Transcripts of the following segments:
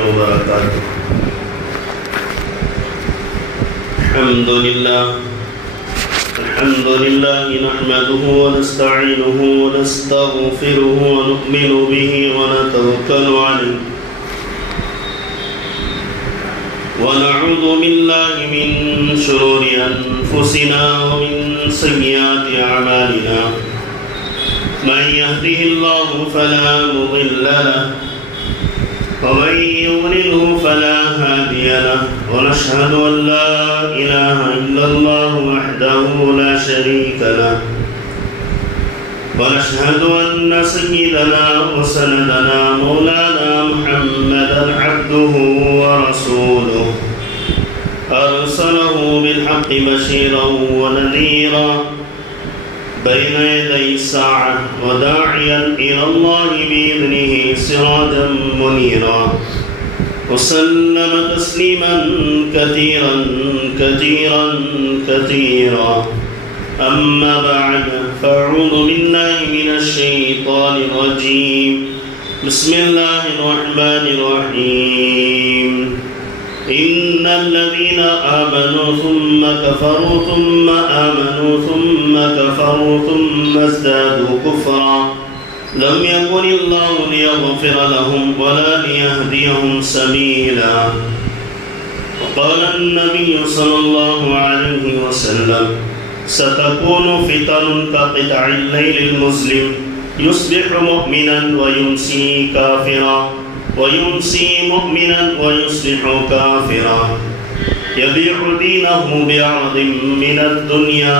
وبركاته. الحمد لله نحمده ونستعينه ونستغفره ونؤمن به ونتوكل عليه ونعوذ بالله من شرور أنفسنا ومن سيئات أعمالنا. من يهده الله فلا مضل له ومن يضلله فلا هادي له. ونشهد أن لا إله إلا الله وحده لا شريك له. ونشهد أن سيدنا وسندنا مولانا محمدا عبده ورسوله أرسله بالحق بشيرا ونذيرا بين يدي الساعة وداعيا إلى الله بإذنه سراجا منيرا. وسلم تسليما كثيرا كثيرا كثيرا. أما بعد فأعوذ بالله من الشيطان الرجيم. بسم الله الرحمن الرحيم. إن الذين آمنوا ثم كفروا ثم آمنوا ثم كفروا ثم ازدادوا كفرا لم يكن الله ليغفر لهم ولا ليهديهم سبيلا. وقال النبي صلى الله عليه وسلم ستكون فتن كقطع الليل المظلم يصبح مؤمنا ويمسي كافرا ويمسي مؤمنا ويصبح كافرا يبيع دينه بعرض من الدنيا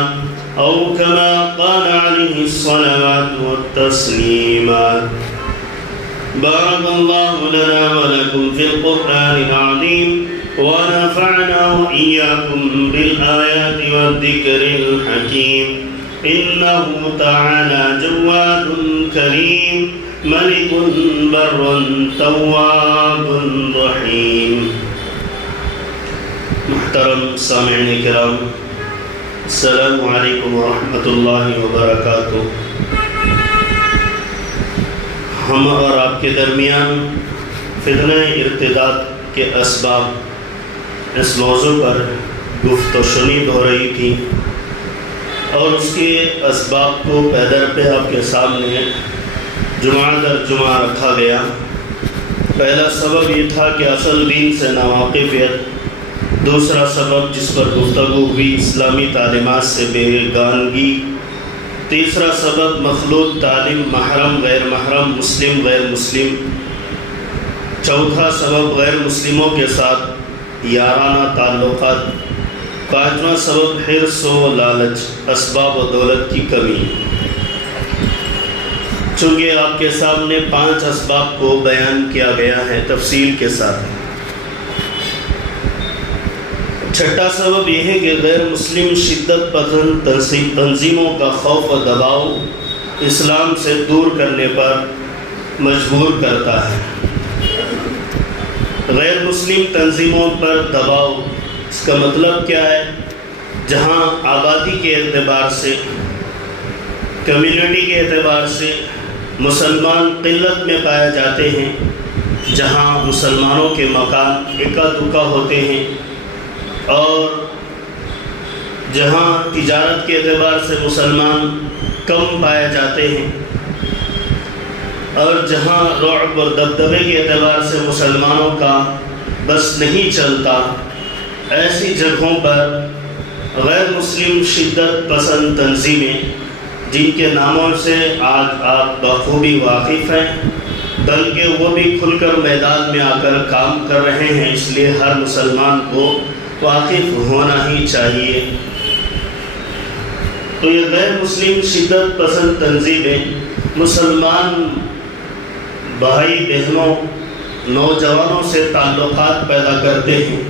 أو كما قال عليه الصلاة والتسليمات. بارك الله لنا ولكم في القرآن العظيم ونفعنا وإياكم بالآيات والذكر الحكيم. إنه تعالى جواد كريم ملك بر تواب رحیم. محترم سامعین کرام، السلام علیکم ورحمۃ اللہ وبرکاتہ. ہم اور آپ کے درمیان فتنہ ارتداد کے اسباب اس موضوع پر گفت و شنید ہو رہی تھی اور اس کے اسباب کو پیدر پہ آپ کے سامنے جمعہ در جمعہ رکھا گیا. پہلا سبب یہ تھا کہ اصل دین سے ناواقفیت. دوسرا سبب جس پر گفتگو ہوئی اسلامی تعلیمات سے بیگانگی. تیسرا سبب مخلوط تعلیم، محرم غیر محرم، مسلم غیر مسلم. چوتھا سبب غیر مسلموں کے ساتھ یارانہ تعلقات. پانچواں سبب حرص و لالچ، اسباب و دولت کی کمی. چونکہ آپ کے سامنے 5 اسباب کو بیان کیا گیا ہے تفصیل کے ساتھ. چھٹا سبب یہ ہے کہ غیر مسلم شدت پسند تنظیموں کا خوف و دباؤ اسلام سے دور کرنے پر مجبور کرتا ہے. غیر مسلم تنظیموں پر دباؤ اس کا مطلب کیا ہے؟ جہاں آبادی کے اعتبار سے، کمیونٹی کے اعتبار سے مسلمان قلت میں پائے جاتے ہیں، جہاں مسلمانوں کے مکان اکا دکا ہوتے ہیں، اور جہاں تجارت کے اعتبار سے مسلمان کم پائے جاتے ہیں، اور جہاں رعب اور دبدبے کے اعتبار سے مسلمانوں کا بس نہیں چلتا، ایسی جگہوں پر غیر مسلم شدت پسند تنظیمیں، جن کے ناموں سے آج آپ بخوبی واقف ہیں، بلکہ وہ بھی کھل کر میدان میں آ کر کام کر رہے ہیں، اس لیے ہر مسلمان کو واقف ہونا ہی چاہیے. تو یہ غیر مسلم شدت پسند تنظیمیں مسلمان بھائی بہنوں، نوجوانوں سے تعلقات پیدا کرتے ہیں،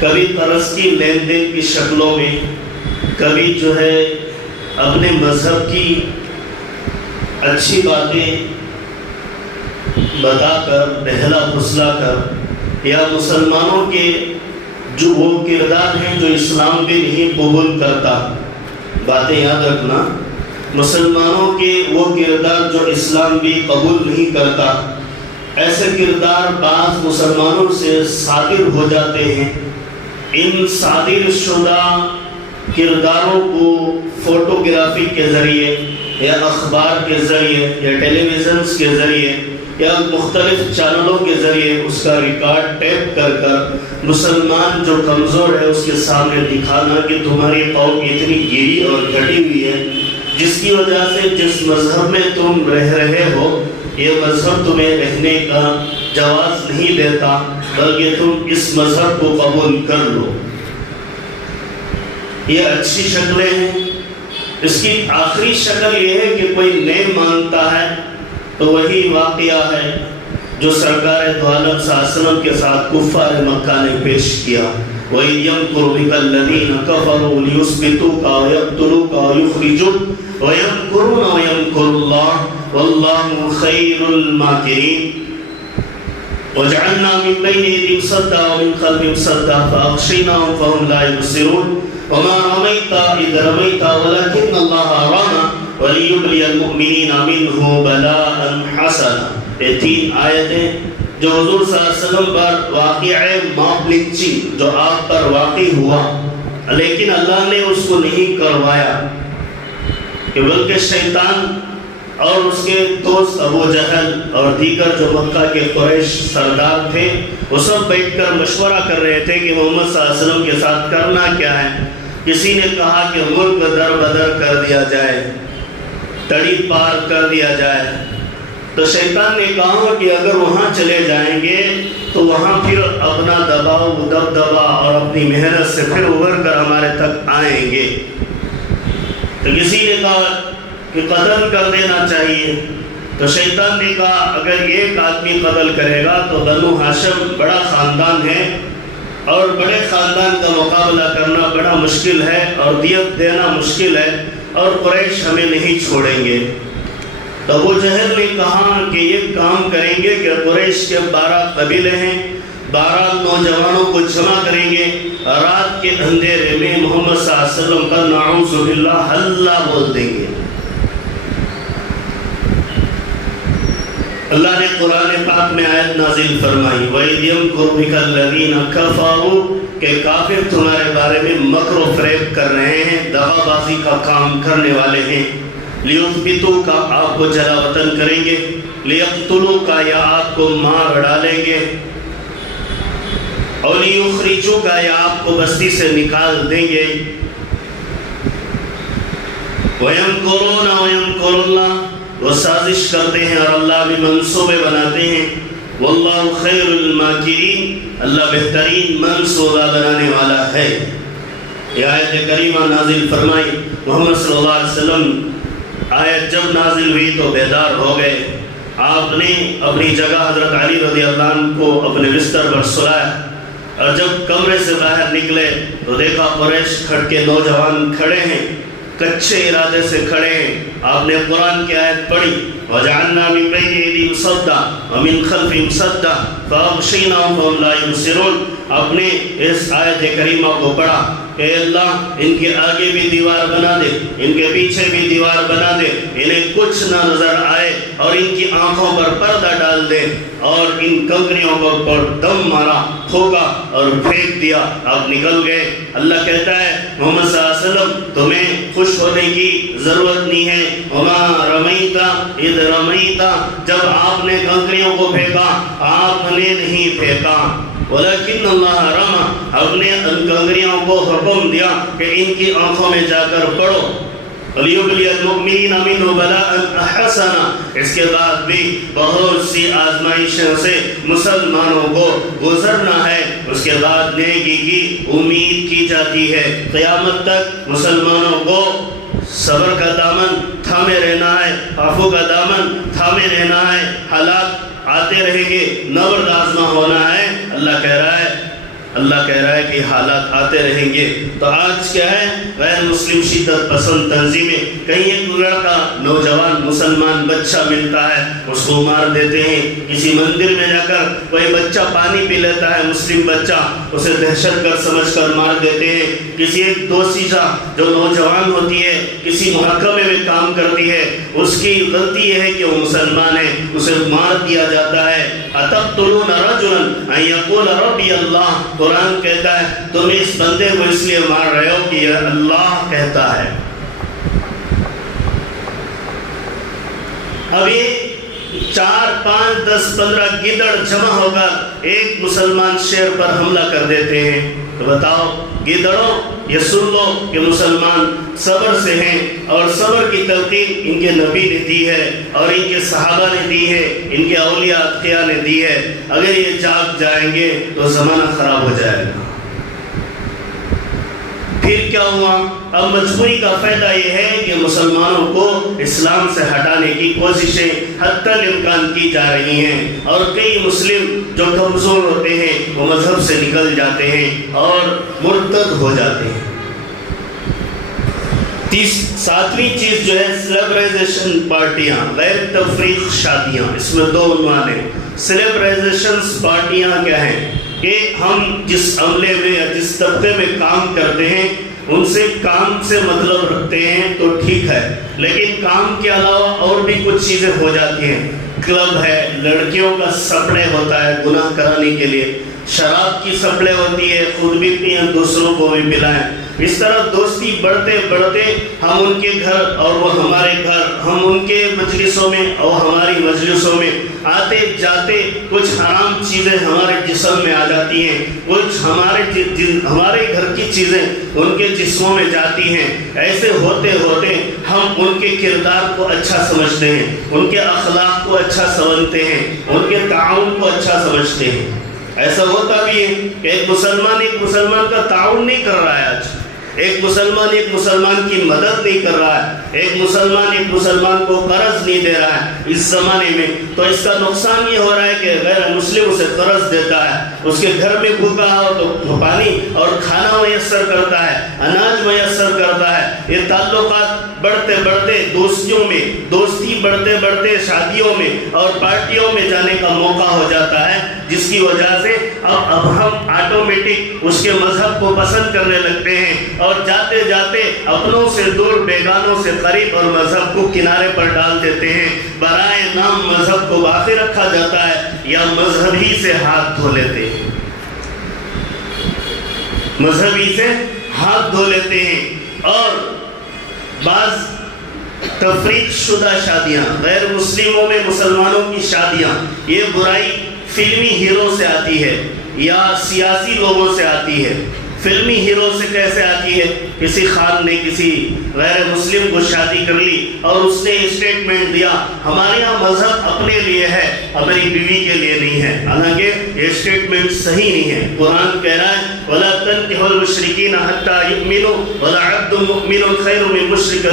کبھی قرض کی لین دین کی شکلوں میں، کبھی جو ہے اپنے مذہب کی اچھی باتیں بتا کر، بہلا پھسلا کر، یا مسلمانوں کے جو وہ کردار ہیں جو اسلام بھی نہیں قبول کرتا. باتیں یاد رکھنا، مسلمانوں کے وہ کردار جو اسلام بھی قبول نہیں کرتا، ایسے کردار بعض مسلمانوں سے صادر ہو جاتے ہیں. ان صادر شدہ کرداروں کو فوٹوگرافی کے ذریعے یا اخبار کے ذریعے یا ٹیلی ویژنز کے ذریعے یا مختلف چینلوں کے ذریعے اس کا ریکارڈ ٹیپ کر کر مسلمان جو کمزور ہے اس کے سامنے دکھانا کہ تمہاری قوم اتنی گری اور گھٹی ہوئی ہے جس کی وجہ سے جس مذہب میں تم رہ رہے ہو یہ مذہب تمہیں رہنے کا جواز نہیں دیتا بلکہ تم اس مذہب کو قبول کر لو. یہ اچھی شکلیں ہیں. اس کی آخری شکل یہ ہے کہ کوئی نہیں مانتا ہے تو وہی واقعہ ہے جو سرکار دو عالم صلی اللہ علیہ وسلم کے ساتھ کفار مکہ نے پیش کیا. وَإِذْ يَمْكُرُ بِكَ الَّذِينَ كَفَرُوا لِيُثْبِتُوكَ وَيَقْتُلُوكَ وَيُخْرِجُوكَ وَيَمْكُرُونَ وَيَمْكُرُ اللَّهُ وَاللَّهُ خَيْرُ الْمَاكِرِينَ. وَجَعَلْنَا مِنْ بَيْنِ أَيْدِيهِمْ سَدًّا وَمِنْ خَلْفِهِمْ سَدًّا فَأَغْشَيْنَاهُمْ فَهُمْ لَا يُبْصِرُونَ. وَمَا رَمَيْتَ إِذْ رَمَيْتَ وَلَكِنَّ اللَّهَ رَمَى وَلِيُبْلِيَ الْمُؤْمِنِينَ مِنْهُ بَلَاءً حَسَنًا. یہ تین آیتیں جو حضور صلی اللہ علیہ وسلم پر واقعہ ماب لنچنگ جو آپ پر واقع ہوا لیکن اللہ نے اس کو نہیں کروایا کہ بلکہ شیطان اور اس کے دوست ابو جہل اور دیگر جو مکہ کے قریش سردار تھے وہ سب بیٹھ کر مشورہ کر رہے تھے کہ محمد صلی اللہ علیہ وسلم کے ساتھ کرنا کیا ہے. کسی نے کہا کہ ملک در بدر کر دیا جائے, تڑی پار کر دیا جائے. تو شیطان نے کہا کہ اگر وہاں چلے جائیں گے تو وہاں پھر اپنا دباؤ دبدبا اور اپنی محنت سے پھر ابھر کر ہمارے تک آئیں گے. تو کسی نے کہا کہ قتل کر دینا چاہیے. تو شیطان نے کہا اگر ایک آدمی قتل کرے گا تو بنو ہاشم بڑا خاندان ہے اور بڑے خاندان کا مقابلہ کرنا بڑا مشکل ہے اور دیت دینا مشکل ہے اور قریش ہمیں نہیں چھوڑیں گے. تو ابو جہل نے کہا کہ یہ کام کریں گے کہ قریش کے 12 قبیلے ہیں, 12 نوجوانوں کو جمع کریں گے, رات کے اندھیرے میں محمد صلی اللہ علیہ وسلم کا نعوذ باللہ حلہ بول دیں گے. اللہ نے قرآن پاک میں آیت نازل فرمائی وَإِذْ يَمْكُرُ بِكَ الَّذِينَ كَفَرُوا کہ کافر تمہارے بارے میں مکر و فریب کر رہے ہیں, دغا بازی کا کام کرنے والے ہیں. لیثبتوک آپ کو جلا وطن کریں گے, لیقتلوک یا آپ کو مار ڈالیں گے, اور لیخرجوک یا آپ کو بستی سے نکال دیں گے. وَيَمْكُرُونَ وَيَمْكُرُ اللَّهُ وہ سازش کرتے ہیں اور اللہ بھی منصوبے بناتے ہیں. وَاللَّهُ خَيْرُ الْمَاكِرِينَ اللہ بہترین منصوبہ بنانے والا ہے. یہ آیت کریمہ نازل فرمائی. محمد صلی اللہ علیہ وسلم آیت جب نازل ہوئی تو بیدار ہو گئے. آپ نے اپنی جگہ حضرت علی رضی اللہ عنہ کو اپنے بستر پر سلایا اور جب کمرے سے باہر نکلے تو دیکھا قریش کھڑ کے نوجوان کھڑے ہیں, کچھے ارادے سے کھڑے ہیں. آپ نے قرآن کی آیت پڑھی وَجَعَلْنَا مِن بَيْنِ أَيْدِيهِمْ صَدًّا وَمِنْ خَلْفِهِمْ صَدًّا فَأَغْشَيْنَاهُمْ فَهُمْ لَا يُبْصِرُونَ. آپ نے اس آیت کریمہ کو پڑھا کہ اللہ ان کے آگے بھی دیوار بنا دے, ان کے پیچھے بھی دیوار بنا دے, انہیں کچھ نہ نظر آئے اور ان کی آنکھوں پر پردہ ڈال دے, اور ان کنکریوں پر دم مارا, پھونکا اور پھینک دیا. آپ نکل گئے. اللہ کہتا ہے محمد صلی اللہ علیہ وسلم تمہیں خوش ہونے کی ضرورت نہیں ہے. وَمَا رَمَيْتَ إِذْ رَمَيْتَ جب آپ نے کنکریوں کو پھینکا آپ نے نہیں پھینکا. وَلَكِنَّ اللَّهَ رَمَى ہم نے ان کنکریوں کو حکم دیا کہ ان کی آنکھوں میں جا کر پڑھو. وَلِيُبْلِيَ الْمُؤْمِنِينَ مِنْهُ بَلَاءً حَسَنًا اس کے بعد بھی بہت سی آزمائشوں سے مسلمانوں کو گزرنا ہے. اس کے بعد نیکی کی امید کی جاتی ہے. قیامت تک مسلمانوں کو صبر کا دامن تھامے رہنا ہے, عفو کا دامن تھامے رہنا ہے. حالات آتے رہیں گے, نبرد آزما ہونا ہے. اللہ کہہ رہا ہے اللہ کہہ رہا ہے کہ حالات آتے رہیں گے۔ تو آج کیا ہے، غیر مسلم شدت پسند تنظیمیں، کہیں ایک لڑکا نوجوان مسلمان بچہ ملتا ہے اس کو مار دیتے ہیں، کسی مندر میں جا کر کوئی بچہ پانی پی لیتا ہے مسلم بچہ، اسے دہشت گرد سمجھ کر مار دیتے ہیں۔ کسی ایک دوسیزہ جو نوجوان ہوتی ہے کسی محکمے میں کام کرتی ہے، اس کی غلطی یہ ہے کہ وہ مسلمان ہے، اسے مار دیا جاتا ہے۔ اتقتلون رجلا ان یقول ربی اللہ، قرآن کہتا ہے تم اس بندے کو اس لیے مار رہے ہو کہ یہ اللہ کہتا ہے۔ اب یہ 4 5 10 15 گیدڑ جمع ہو کر ایک مسلمان شیر پر حملہ کر دیتے ہیں، تو بتاؤ گیدڑوں یہ سن لو کہ مسلمان صبر سے ہیں، اور صبر کی تلقین ان کے نبی نے دی ہے اور ان کے صحابہ نے دی ہے، ان کے اولیاء اتقیاء نے دی ہے۔ اگر یہ جاگ جائیں گے تو زمانہ خراب ہو جائے گا۔ پھر کیا ہوا؟ اب مجبوری کا فائدہ یہ ہے کہ مسلمانوں کو اسلام سے ہٹانے کی کوششیں حتی الامکان کی جا رہی ہیں، اور کئی مسلم جو کمزور ہوتے ہیں وہ مذہب سے نکل جاتے ہیں اور مرتد ہو جاتے ہیں۔ 7ویں چیز جو ہے سیلیبرائزیشن پارٹیاں، غیر تفریق شادیاں، اس میں 2 عنوان ہیں۔ سیلیبرائزیشن پارٹیاں کیا ہیں کہ ہم جس عملے میں یا جس طبقے میں کام کرتے ہیں ان سے کام سے مطلب رکھتے ہیں تو ٹھیک ہے، لیکن کام کے علاوہ اور بھی کچھ چیزیں ہو جاتی ہیں۔ کلب ہے، لڑکیوں کا سپڑے ہوتا ہے گناہ کرانے کے لیے، شراب کی سپڑے ہوتی ہے، خود بھی پئیں دوسروں کو بھی پلائیں۔ اس طرح دوستی بڑھتے بڑھتے ہم ان کے گھر اور وہ ہمارے گھر، ہم ان کے مجلسوں میں اور ہماری مجلسوں میں آتے جاتے کچھ حرام چیزیں ہمارے جسم میں آ جاتی ہیں، کچھ ہمارے گھر کی چیزیں ان کے جسموں میں جاتی ہیں۔ ایسے ہوتے ہوتے ہم ان کے کردار کو اچھا سمجھتے ہیں، ان کے اخلاق کو اچھا سمجھتے ہیں، ان کے تعاون کو اچھا سمجھتے ہیں۔ ایسا ہوتا بھی ہے کہ ایک مسلمان کا تعاون نہیں کر رہا ہے، آج ایک مسلمان کی مدد نہیں کر رہا ہے، ایک مسلمان کو قرض نہیں دے رہا ہے اس زمانے میں، تو اس کا نقصان یہ ہو رہا ہے کہ غیر مسلم اسے قرض دیتا ہے، اس کے گھر میں بھوکا ہو تو پانی اور کھانا میسر کرتا ہے، اناج میسر کرتا ہے۔ یہ تعلقات بڑھتے بڑھتے دوستی بڑھتے بڑھتے شادیوں میں اور پارٹیوں میں جانے کا موقع ہو جاتا ہے، جس کی وجہ سے اب ہم آٹومیٹک اس کے مذہب کو پسند کرنے لگتے ہیں، اور جاتے جاتے اپنوں سے دور بیگانوں سے قریب اور مذہب کو کنارے پر ڈال دیتے ہیں۔ برائے نام مذہب کو باقی رکھا جاتا ہے یا مذہبی سے ہاتھ دھو لیتے ہیں، مذہبی سے ہاتھ دھو لیتے ہیں۔ اور بعض تفریق شدہ شادیاں، غیر مسلموں میں مسلمانوں کی شادیاں، یہ برائی فلمی ہیرو سے آتی ہے یا سیاسی لوگوں سے آتی ہے۔ فلمی ہیرو سے کیسے آتی ہے؟ کسی خان نے کسی غیر مسلم کو شادی کر لی اور اس نے اسٹیٹمنٹ دیا ہمارے یہاں مذہب اپنے لیے ہے، ہماری بیوی کے لیے نہیں ہے، حالانکہ یہ اسٹیٹمنٹ صحیح نہیں ہے۔ قرآن کہہ رہا ہے وَلَا تَنكِحُوا الْمُشْرِكِينَ حَتَّى يُؤْمِنُوا وَلَعَبْدٌ مُؤْمِنٌ خَيْرٌ مِّن مُشْرِكٍ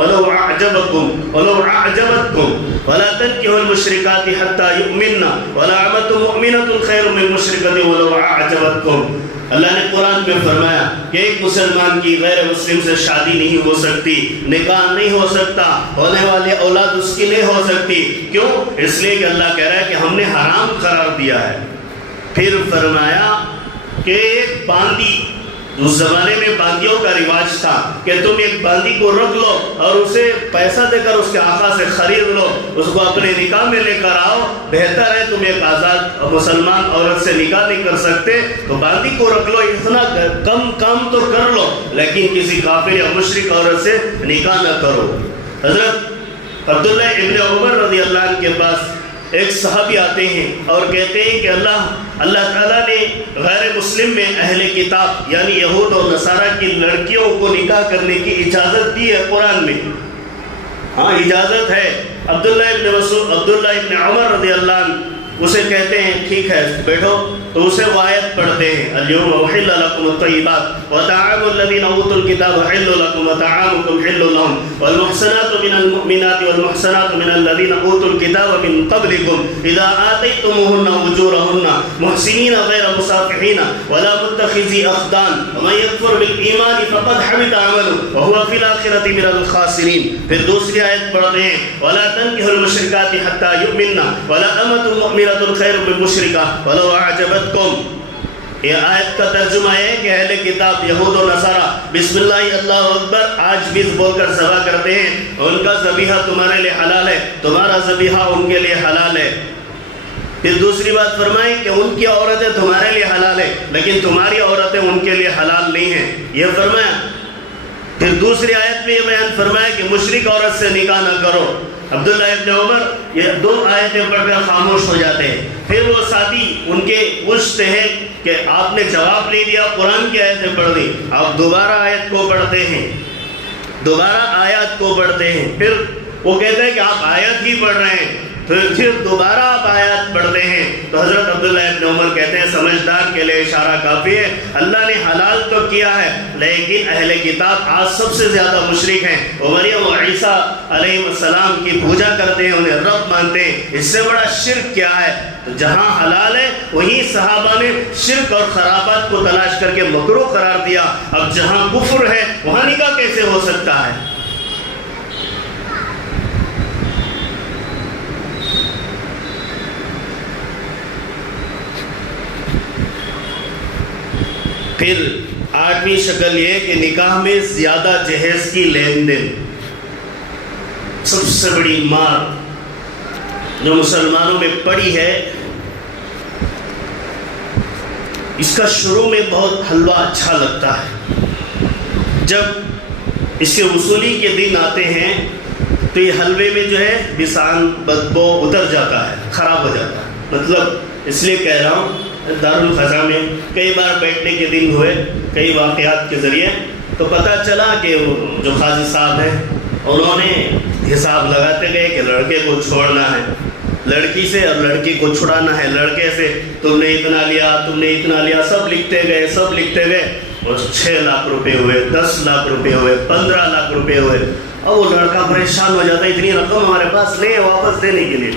وَلَوْ أَعْجَبَتْكُمْ وَلَا تَنكِحُوا الْمُشْرِكَاتِ حَتَّى يُؤْمِنَّ وَلَعَمَةٌ مُؤْمِنَةٌ خَيْرٌ مِّن مُشْرِكَةٍ وَلَوْ أَعْجَبَتْكُمْ۔ اللہ نے قرآن میں فرمایا کہ ایک مسلمان کی غیر مسلم سے شادی نہیں ہو سکتی، نکاح نہیں ہو سکتا، ہونے والی اولاد اس کی نہیں ہو سکتی۔ کیوں؟ اس لیے کہ اللہ کہہ رہا ہے کہ ہم نے حرام قرار دیا ہے۔ پھر فرمایا کہ ایک باندی، اس زمانے میں باندیوں کا رواج تھا کہ تم ایک باندی کو رکھ لو اور اسے پیسہ دے کر اس کے آقا سے خرید لو، اس کو اپنے نکاح میں لے کر آؤ، بہتر ہے تم ایک آزاد مسلمان عورت سے نکاح نہیں کر سکتے تو باندی کو رکھ لو، اتنا کم کام تو کر لو لیکن کسی کافر یا مشرک عورت سے نکاح نہ کرو۔ حضرت عبداللہ ابن عمر رضی اللہ عنہ کے پاس ایک صحابی آتے ہیں اور کہتے ہیں کہ اللہ تعالیٰ نے غیر مسلم میں اہل کتاب یعنی یہود اور نصارہ کی لڑکیوں کو نکاح کرنے کی اجازت دی ہے قرآن میں۔ ہاں اجازت ہے۔ عبداللہ ابن عمر رضی اللہ عنہ اسے کہتے ہیں ٹھیک ہے بیٹھو تو اسے وہ آیت پڑھتے ہیں اليوم احل لكم الطيبات وطعام الذين اوتوا الكتاب حل لكم وطعامكم حل لهم والمحصنات من المؤمنات والمحصنات من الذين اوتوا الكتاب من قبلكم اذا آتيتموهن اجورهن محسنين غير مسافحين ولا متخذي اخدان ومن يكفر بالايمان فقد حبط عمله وهو في الاخره من الخاسرين. پھر دوسری آیت پڑھتے ہیں ولا تنكحوا المشركات حتى يؤمنن ولا امة مؤمنة خير من مشركة ولو اعجبتكم. یہ آیت کا ترجمہ ہے کہ اہل کتاب یہود و نصارہ بسم اللہ اللہ اکبر آج بھی بول کر ذبح کرتے ہیں، ان کا ذبیحہ تمہارے لیے حلال ہے، تمہارا ذبیحہ ان کے لیے حلال ہے. پھر دوسری بات فرمائی کہ ان کی عورتیں تمہارے لیے حلال ہے لیکن تمہاری عورتیں ان کے لیے حلال نہیں ہیں، یہ فرمایا. پھر دوسری آیت میں یہ بیان فرمایا کہ مشرک عورت سے نکاح نہ کرو. عبداللہ ابن عمر یہ دو آیتیں پڑھ کر خاموش ہو جاتے ہیں. پھر وہ ساتھی ان کے پوچھتے ہیں کہ آپ نے جواب نہیں دیا، قرآن کی آیتیں پڑھ دی. آپ دوبارہ آیت کو پڑھتے ہیں، دوبارہ آیات کو پڑھتے ہیں. پھر وہ کہتے ہیں کہ آپ آیت ہی پڑھ رہے ہیں، پھر دوبارہ آپ آیات پڑھتے ہیں. تو حضرت عبداللہ ابن عمر کہتے ہیں سمجھدار کے لیے اشارہ کافی ہے. اللہ نے حلال تو کیا ہے لیکن اہل کتاب آج سب سے زیادہ مشرک ہیں. وہ مریم و عیسیٰ علیہ السلام کی پوجا کرتے ہیں، انہیں رب مانتے ہیں. اس سے بڑا شرک کیا ہے؟ تو جہاں حلال ہے وہیں صحابہ نے شرک اور خرابات کو تلاش کر کے مکروہ قرار دیا. اب جہاں کفر ہے وہاں نکاح کیسے ہو سکتا ہے؟ پھر آٹھویں شکل یہ کہ نکاح میں زیادہ جہیز کی لین دین. سب سے بڑی مار جو مسلمانوں میں پڑی ہے، اس کا شروع میں بہت حلوہ اچھا لگتا ہے. جب اس کے وصولی کے دن آتے ہیں تو یہ حلوے میں جو ہے بسان بدبو اتر جاتا ہے، خراب ہو جاتا ہے. مطلب اس لیے کہہ رہا ہوں دارالخزاں میں کئی بار بیٹھنے کے دن ہوئے کئی واقعات کے ذریعے، تو پتہ چلا کہ جو قاضی صاحب ہیں انہوں نے حساب لگاتے گئے کہ لڑکے کو چھوڑنا ہے لڑکی سے اور لڑکی کو چھڑانا ہے لڑکے سے. تم نے اتنا لیا، تم نے اتنا لیا، سب لکھتے گئے اور 6 لاکھ روپے ہوئے، 10 لاکھ روپے ہوئے، 15 لاکھ روپے ہوئے. اور وہ لڑکا پریشان ہو جاتا ہے اتنی رقم ہمارے پاس نہیں ہے واپس دینے کے لیے.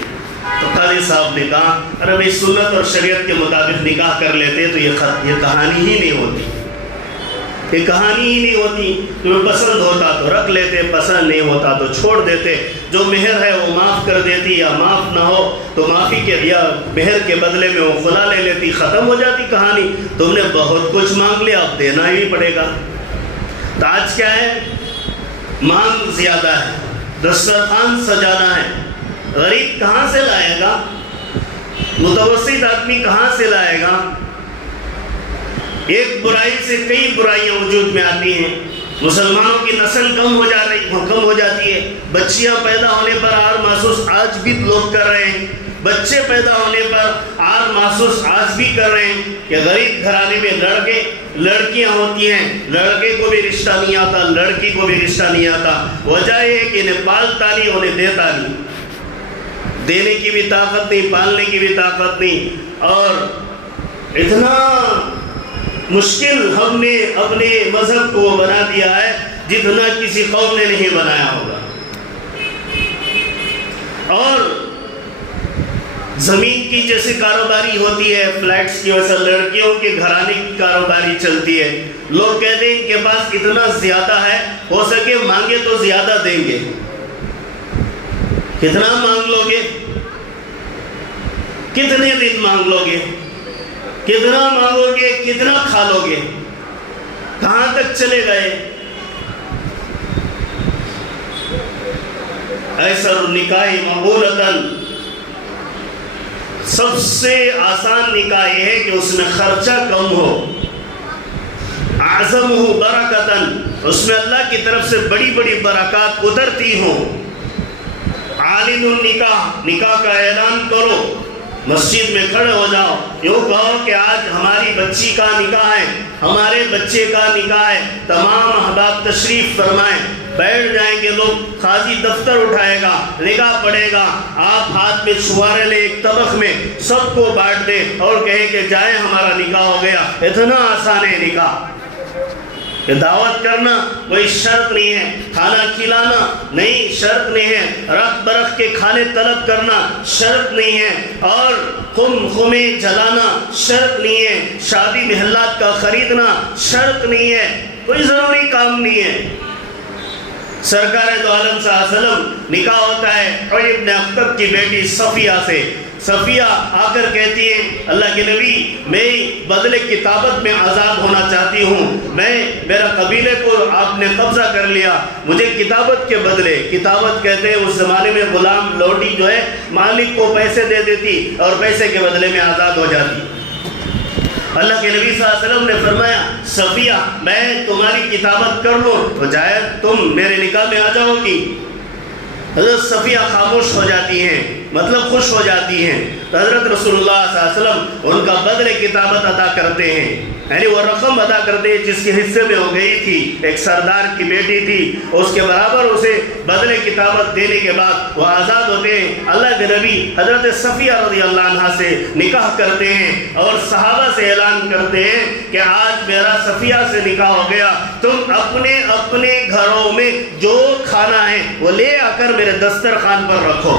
تو قاضی صاحب نے کہا ارے بھائی سنت اور شریعت کے مطابق نکاح کر لیتے تو یہ کہانی ہی نہیں ہوتی، یہ کہانی ہی نہیں ہوتی. تمہیں پسند ہوتا تو رکھ لیتے، پسند نہیں ہوتا تو چھوڑ دیتے. جو مہر ہے وہ معاف کر دیتی، یا معاف نہ ہو تو معافی کے یا مہر کے بدلے میں وہ خلا لے لیتی، ختم ہو جاتی کہانی. تم نے بہت کچھ مانگ لیا، اب دینا ہی پڑے گا. تو آج کیا ہے؟ مانگ زیادہ ہے، دسترخوان سجانا ہے. غریب کہاں سے لائے گا؟ متوسط آدمی کہاں سے لائے گا؟ ایک برائی سے کئی برائیاں وجود میں آتی ہیں. مسلمانوں کی نسل کم ہو جاتی ہے. بچیاں پیدا ہونے پر آر محسوس آج بھی لوگ کر رہے ہیں. بچے پیدا ہونے پر آر محسوس آج بھی کر رہے ہیں کہ غریب گھرانے میں لڑکیاں ہوتی ہیں، لڑکے کو بھی رشتہ نہیں آتا، لڑکی کو بھی رشتہ نہیں آتا. وجہ یہ ہے کہ انہیں پالتا نہیں، انہیں دیتا نہیں. دینے کی بھی طاقت نہیں، پالنے کی بھی طاقت نہیں. اور اتنا مشکل ہم نے اپنے مذہب کو بنا دیا ہے جتنا کسی قوم نے نہیں بنایا ہوگا. اور زمین کی جیسے کاروباری ہوتی ہے، فلیٹس کی ویسے لڑکیوں کے گھرانے کی کاروباری چلتی ہے. لوگ کہتے ہیں ان کے پاس اتنا زیادہ ہے، ہو سکے مانگے تو زیادہ دیں گے. کتنا مانگ لو گے؟ کتنے دن مانگ لو گے؟ کتنا مانگو گے؟ کتنا کھا لو گے؟ کہاں تک چلے گئے؟ ایسر النکاح مقبولتاً، سب سے آسان نکاح یہ ہے کہ اس میں خرچہ کم ہو. اعظمہ برکتاً، اس میں اللہ کی طرف سے بڑی بڑی برکات اترتی ہوں. عالن النکاح، نکاح کا اعلان کرو. مسجد میں کھڑے ہو جاؤ، یوں کہو کہ آج ہماری بچی کا نکاح ہے، ہمارے بچے کا نکاح ہے، تمام احباب تشریف فرمائیں، بیٹھ جائیں گے لوگ، قاضی دفتر اٹھائے گا، نکاح پڑے گا، آپ ہاتھ میں چھوارے لے ایک طبق میں سب کو بانٹ دیں اور کہیں کہ جائیں ہمارا نکاح ہو گیا۔ اتنا آسان ہے نکاح کہ دعوت کرنا کوئی شرط نہیں ہے، کھانا کھلانا نہیں شرط نہیں ہے، رکھ برکھ کے کھانے طلب کرنا شرط نہیں ہے، اور خمے جلانا شرط نہیں ہے، شادی محلات کا خریدنا شرط نہیں ہے، کوئی ضروری کام نہیں ہے۔ سرکار دو عالم صلی اللہ علیہ وسلم نکاح ہوتا ہے عمر بن اخطب کی بیٹی صفیہ سے۔ صفیہ آ کر کہتی ہے اللہ کے نبی میں بدلے کتابت میں آزاد ہونا چاہتی ہوں، میرا قبیلے کو آپ نے قبضہ کر لیا، مجھے کتابت کے بدلے، کتابت کہتے ہیں اس زمانے میں غلام لوڈی جو ہے مالک کو پیسے دے دیتی اور پیسے کے بدلے میں آزاد ہو جاتی۔ اللہ کے نبی صلی اللہ علیہ وسلم نے فرمایا صفیہ میں تمہاری کتابت کر لوں تو جائے تم میرے نکاح میں آ جاؤ گی۔ حضرت صفیہ خاموش ہو جاتی ہیں، مطلب خوش ہو جاتی ہیں، تو حضرت رسول اللہ صلی اللہ علیہ وسلم ان کا بدل کتابت ادا کرتے ہیں، یعنی وہ رقم ادا کرتے ہیں جس کے حصے میں ہو گئی تھی، ایک سردار کی بیٹی تھی، اس کے برابر اسے بدل کتابت دینے کے بعد وہ آزاد ہوتے ہیں۔ اللہ کے نبی حضرت صفیہ رضی اللہ عنہ سے نکاح کرتے ہیں اور صحابہ سے اعلان کرتے ہیں کہ آج میرا صفیہ سے نکاح ہو گیا، تم اپنے اپنے گھروں میں جو کھانا ہے وہ لے آ کر میرے دسترخوان پر رکھو۔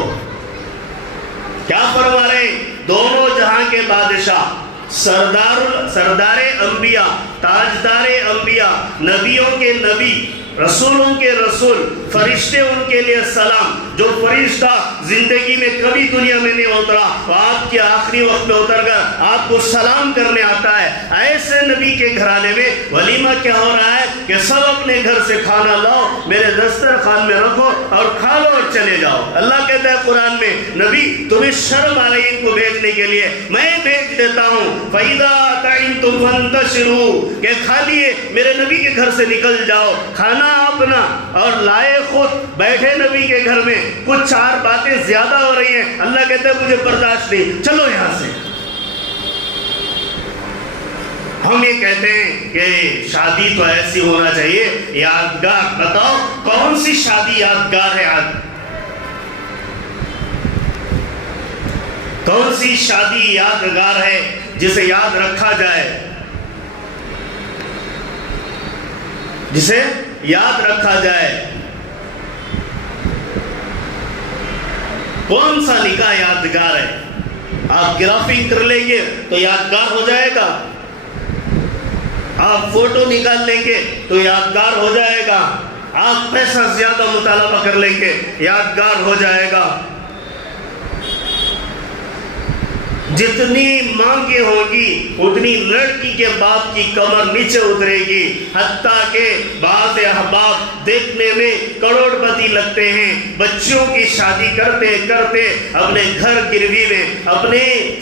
کیا فرما رہے ہیں؟ دونوں جہاں کے بادشاہ، سردار انبیاء، تاجدار انبیاء، نبیوں کے نبی، رسولوں کے رسول، فرشتے ان کے لیے سلام، جو فرشتہ زندگی میں کبھی دنیا میں نہیں اترا وہ آپ کے آخری وقت میں اتر کر آپ کو سلام کرنے آتا ہے۔ ایسے نبی کے گھرانے میں ولیمہ کیا ہو رہا ہے کہ سب اپنے گھر سے کھانا لاؤ، میرے دسترخوان میں رکھو اور کھا لو اور چلے جاؤ۔ اللہ کہتا ہے قرآن میں نبی تمہیں شرم آ رہی ان کو بھیجنے کے لیے، میں بھیج دیتا ہوں۔ فَإِذَا طَعِمْتُمْ فَانْتَشِرُوا کہ کھا لیے میرے نبی کے گھر سے نکل جاؤ، کھانا اپنا اور لائے خود، بیٹھے نبی کے گھر میں، کچھ چار باتیں زیادہ ہو رہی ہیں، اللہ کہتا ہے مجھے برداشت نہیں، چلو یہاں سے۔ ہم یہ کہتے ہیں کہ شادی تو ایسی ہونا چاہیے یادگار۔ بتاؤ کون سی شادی یادگار ہے؟ کون سی شادی یادگار ہے جسے یاد رکھا جائے، جسے یاد رکھا جائے؟ کون سا نکاح یادگار ہے؟ آپ گرافنگ کر لیں گے تو یادگار ہو جائے گا، آپ فوٹو نکال لیں گے تو یادگار ہو جائے گا، آپ پیسہ زیادہ مطالبہ کر لیں گے یادگار ہو جائے گا۔ جتنی مانگیں ہوں گی اتنی لڑکی کے باپ کی کمر نیچے اترے گی، حتیٰ کہ بعض احباب دیکھنے میں کروڑ پتی لگتے ہیں، بچوں کی شادی کرتے کرتے اپنے گھر گروی میں، اپنے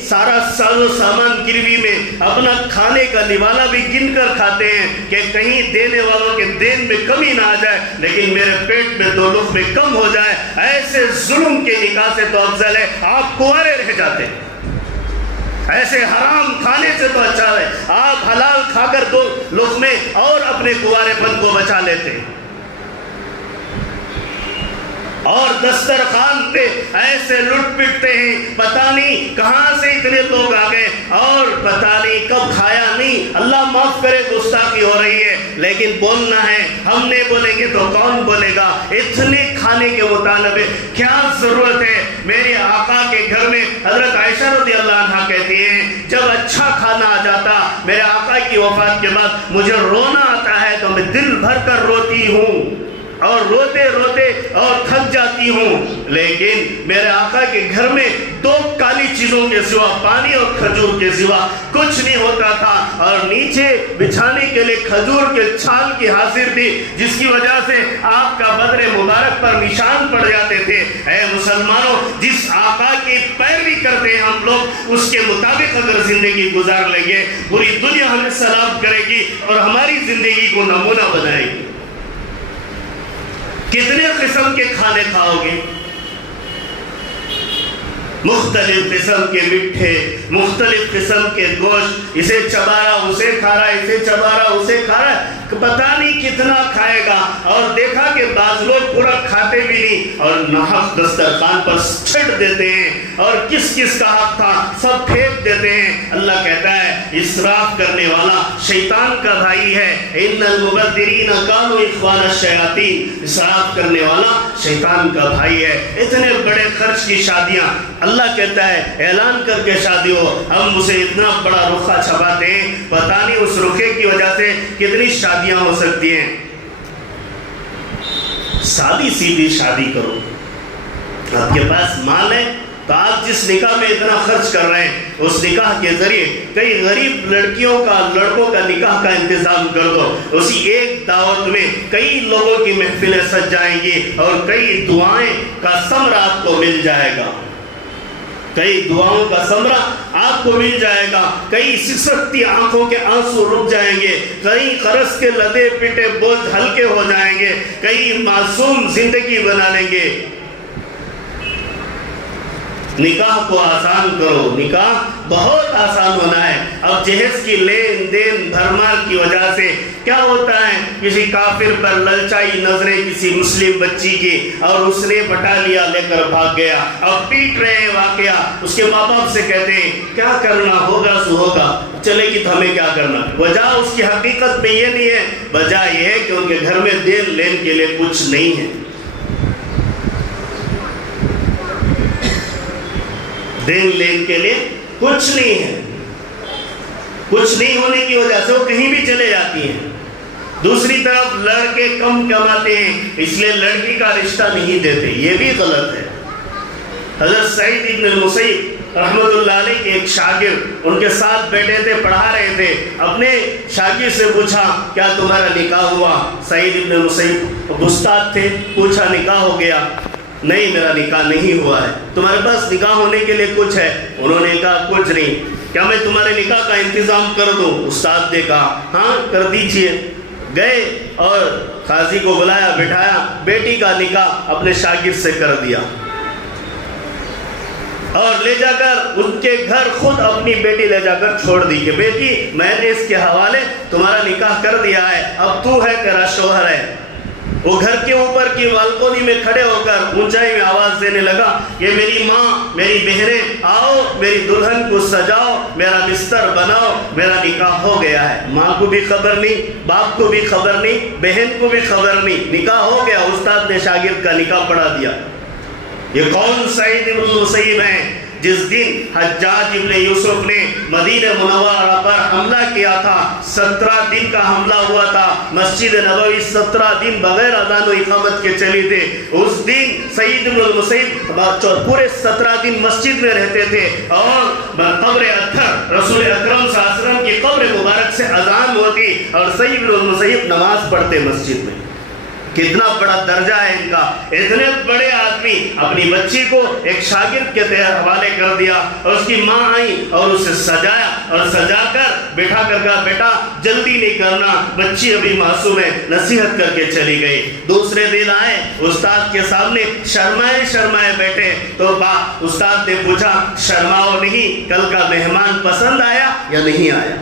سارا ساز و سامان گروی میں، اپنا کھانے کا نوالا بھی گن کر کھاتے ہیں کہ کہیں دینے والوں کے دین میں کمی نہ آ جائے، لیکن میرے پیٹ میں دو لقمے کم ہو جائے۔ ایسے ظلم کے نکاح سے تو افضل ہے آپ کنوارے رہ جاتے، ایسے حرام کھانے سے تو اچھا ہے آپ حلال کھا کر دو لقمے اور اپنے کنوارے پن کو بچا لیتے۔ اور دسترخوان پہ ایسے لٹ پٹتے ہیں، پتہ نہیں کہاں سے اتنے لوگ آ گئے اور پتہ نہیں کب کھایا نہیں، اللہ معاف کرے گستاخی ہو رہی ہے، لیکن بولنا ہے، ہم نہیں بولیں گے تو کون بولے گا؟ اتنے کھانے کے مطالبے کیا ضرورت ہے؟ میرے آقا کے گھر میں حضرت عائشہ رضی اللہ عنہ کہتی ہیں جب اچھا کھانا آ جاتا میرے آقا کی وفات کے بعد مجھے رونا آتا ہے تو میں دل بھر کر روتی ہوں اور روتے روتے اور تھک جاتی ہوں، لیکن میرے آقا کے گھر میں دو کالی چیزوں کے سوا، پانی اور کھجور کے سوا کچھ نہیں ہوتا تھا، اور نیچے بچھانے کے لیے کھجور کے چھال کی حاضر تھی، جس کی وجہ سے آپ کا بدر مبارک پر نشان پڑ جاتے تھے۔ اے مسلمانوں، جس آقا کی پیروی کرتے ہیں ہم لوگ، اس کے مطابق اگر زندگی گزار لیں گے، پوری دنیا ہمیں سلام کرے گی اور ہماری زندگی کو نمونہ بنائے گی۔ کتنے قسم کے کھانے کھاؤ گے؟ مختلف قسم کے میٹھے، مختلف قسم کے گوشت، اسے چبا رہا اسے کھا رہا، اسے چبا رہا اسے کھا رہا، پتہ نہیں کتنا کھائے گا۔ اور دیکھا کہ بعض لوگ پورا کھاتے بھی نہیں اور ناحق دسترخوان پر چھٹ دیتے ہیں، اور کس کس کا حق تھا سب پھینک دیتے ہیں۔ اللہ کہتا ہے اسراف کرنے والا شیطان کا بھائی ہے، ان المبذرین کانوا اخوان الشیاطین، اسراف کرنے والا شیطان کا بھائی ہے۔ اتنے بڑے خرچ کی شادیاں، اللہ کہتا ہے اعلان کر کے شادی ہو، ہم اسے اتنا بڑا رخا چھپاتے ہیں، پتہ نہیں اس رخے کی وجہ سے کتنی شادیاں ہو سکتی ہیں۔ سادی سیدھی شادی کرو، آپ کے پاس مال ہے تو آپ جس نکاح میں اتنا خرچ کر رہے ہیں اس نکاح کے ذریعے کئی غریب لڑکیوں کا لڑکوں کا نکاح کا انتظام کر دو۔ اسی ایک دعوت میں کئی لوگوں کی محفلیں سج جائیں گی اور کئی دعائیں کا ثمرہ آپ کو مل جائے گا، کئی دعاؤں کا ثمرہ آپ کو مل جائے گا، کئی سسکتی آنکھوں کے آنسو رک جائیں گے، کئی قرض کے لدے پٹے بوجھ ہلکے ہو جائیں گے، کئی معصوم زندگی بنا لیں گے۔ نکاح کو آسان کرو، نکاح بہت آسان ہونا ہے۔ اب جہیز کی لین دین بھرمار کی وجہ سے کیا ہوتا ہے، کسی کافر پر للچائی نظریں کسی مسلم بچی کی اور اس نے بٹا لیا، لے کر بھاگ گیا، اب پیٹ رہے ہیں واقعہ، اس کے ماں باپ سے کہتے ہیں کیا کرنا ہوگا سو ہوگا، چلے گی تو ہمیں کیا کرنا۔ وجہ اس کی حقیقت میں یہ نہیں ہے، وجہ یہ ہے کہ ان کے گھر میں دین لین کے لیے کچھ نہیں ہے، دین لین کے لیے کچھ نہیں ہے، کچھ نہیں ہونے کی وجہ سے وہ کہیں بھی چلے جاتی ہیں۔ دوسری طرف لڑکے کم کماتے ہیں اس لیے لڑکی کا رشتہ نہیں دیتے، یہ بھی غلط ہے۔ حضرت سعید ابن المسیب رحمت اللہ علیہ کے ایک شاگرد ان کے ساتھ بیٹھے تھے، پڑھا رہے تھے، اپنے شاگرد سے پوچھا کیا تمہارا نکاح ہوا؟ سعید ابن المسیب استاد تھے، پوچھا نکاح ہو گیا؟ نہیں میرا نکاح نہیں ہوا ہے۔ تمہارے پاس نکاح ہونے کے لیے کچھ ہے؟ انہوں نے کہا کچھ نہیں۔ کیا میں تمہارے نکاح کا انتظام کر دوں؟ استاد نے کہا ہاں کر دیجئے۔ گئے اور قاضی کو بلایا، بٹھایا، بیٹی کا نکاح اپنے شاگرد سے کر دیا اور لے جا کر ان کے گھر خود اپنی بیٹی لے جا کر چھوڑ دی کہ بیٹی میں نے اس کے حوالے تمہارا نکاح کر دیا ہے، اب تو ہے تیرا شوہر ہے۔ وہ گھر کے اوپر کی بالکونی میں کھڑے ہو کر اونچائی میں آواز دینے لگا کہ میری ماں میری بہنیں آؤ، میری دلہن کو سجاؤ، میرا بستر بناؤ، میرا نکاح ہو گیا ہے۔ ماں کو بھی خبر نہیں، باپ کو بھی خبر نہیں، بہن کو بھی خبر نہیں، نکاح ہو گیا۔ استاد نے شاگرد کا نکاح پڑھا دیا۔ یہ کون سعید ابن المسیب ہیں جس دن حجاج ابن یوسف نے مدینہ منورہ پر حملہ کیا تھا، 17 دن کا حملہ ہوا تھا، مسجد نبوی 17 دن بغیر اذان و اقامت کے چلی تھے۔ اس دن سعید ابن المسیب پورے 17 دن مسجد میں رہتے تھے اور قبر اطہر رسول اکرم صلی اللہ علیہ وسلم کی قبر مبارک سے اذان ہوتی اور سعید ابن المسیب نماز پڑھتے مسجد میں۔ کتنا بڑا درجہ ہے ان کا، اتنے بڑے آدمی اپنی بچی کو ایک شاگرد کے حوالے کر دیا اور اس کی ماں آئی اور اسے سجایا اور سجا کر بٹھا کر کہا بیٹا جلدی نہیں کرنا، بچی ابھی معصوم ہے، نصیحت کر کے چلی گئی۔ دوسرے دن آئے استاد کے سامنے شرمائے شرمائے بیٹھے تو استاد نے پوچھا شرماؤ نہیں، کل کا مہمان پسند آیا یا نہیں آیا؟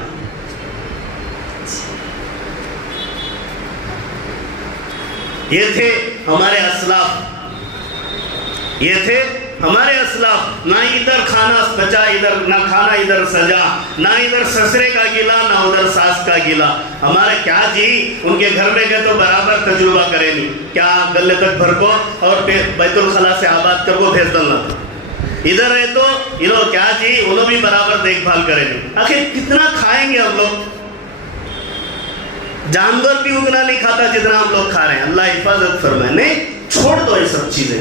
یہ تھے ہمارے اسلاف، یہ تھے ہمارے اسلاف۔ نہ ادھر کھانا بچا، ادھر نہ کھانا ادھر سجا، نہ ادھر سسرے کا گلا نہ ادھر ساس کا گلا۔ ہمارے کیا جی ان کے گھر میں گئے تو برابر تجربہ کرے نہیں، کیا گلے تک بھر کو اور بیت الخلا سے آباد کر کو بھیج دلنا تھا۔ ادھر ہے تو انہوں کیا جی انہوں بھی برابر دیکھ بھال کرے نہیں۔ آخر کتنا کھائیں گے ہم لوگ؟ جانور بھی اتنا نہیں کھاتا جتنا ہم لوگ کھا رہے ہیں۔ اللہ حفاظت فرمائے۔ نہیں، چھوڑ دو یہ سب چیزیں،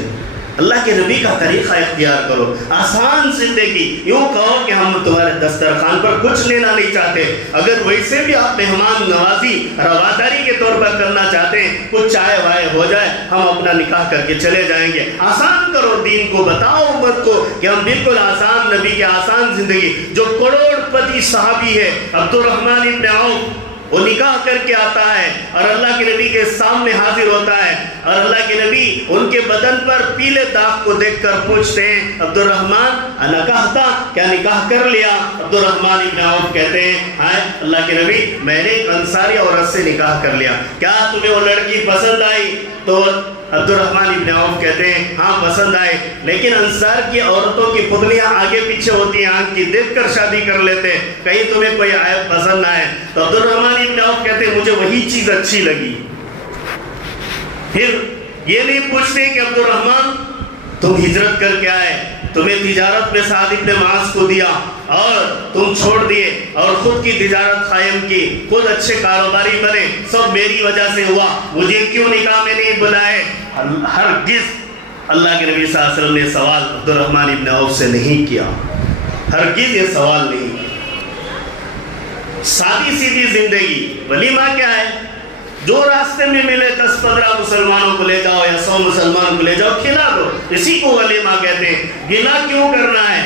اللہ کے نبی کا طریقہ اختیار کرو، آسان زندگی۔ یوں کہو کہ ہم تمہارے دسترخوان پر کچھ لینا نہیں چاہتے، اگر ویسے بھی آپ مہمان نوازی رواداری کے طور پر کرنا چاہتے ہیں، کچھ چائے وائے ہو جائے، ہم اپنا نکاح کر کے چلے جائیں گے۔ آسان کرو، دین کو بتاؤ امت کو کہ ہم بالکل آسان نبی کے آسان زندگی۔ جو کروڑ پتی صحابی ہے عبد الرحمن ابن عوف وہ نکاح کر کے آتا ہے اور اللہ کے نبی کے سامنے حاضر ہوتا ہے، اور اللہ کے نبی ان کے بدن پر پیلے داغ کو دیکھ کر پوچھتے ہیں عبد الرحمن انکحتا، کیا نکاح کر لیا؟ عبد الرحمن ابن عوف کہتے ہیں ہائے اللہ کے نبی میں نے ایک انصاری عورت سے نکاح کر لیا، کیا تمہیں وہ لڑکی پسند آئی؟ تو عبد الرحمن ابن عوف کہتے ہیں ہاں پسند آئے، لیکن انصار کی عورتوں کی پتلیاں آگے پیچھے ہوتی ہیں، آنکھ کی دیکھ کر شادی کر لیتے، کہیں تمہیں کوئی عیب پسند نہ آئے۔ تو عبد الرحمن ابن عوف کہتے ہیں مجھے وہی چیز اچھی لگی۔ پھر یہ نہیں پوچھتے کہ عبد الرحمن تم ہجرت کر کے آئے، تمہیں تجارت میں سعد ابن معاذ کو دیا اور تم چھوڑ دیے اور خود کی تجارت قائم کی، خود اچھے کاروباری بنے، سب میری وجہ سے ہوا، مجھے کیوں نکاح میں نہیں بلائے؟ ہرگز اللہ کے نبی صلی اللہ علیہ وسلم نے سوال عبد الرحمن ابن عوف سے نہیں کیا، ہرگز یہ سوال نہیں کیا۔ سادی سیدھی زندگی، ولیمہ کیا ہے؟ جو راستے میں ملے 10-15 مسلمانوں کو لے جاؤ یا 100 مسلمانوں کو لے جاؤ کھلا دو، اسی کو ولیمہ کہتے ہیں۔ گلا کیوں کرنا ہے؟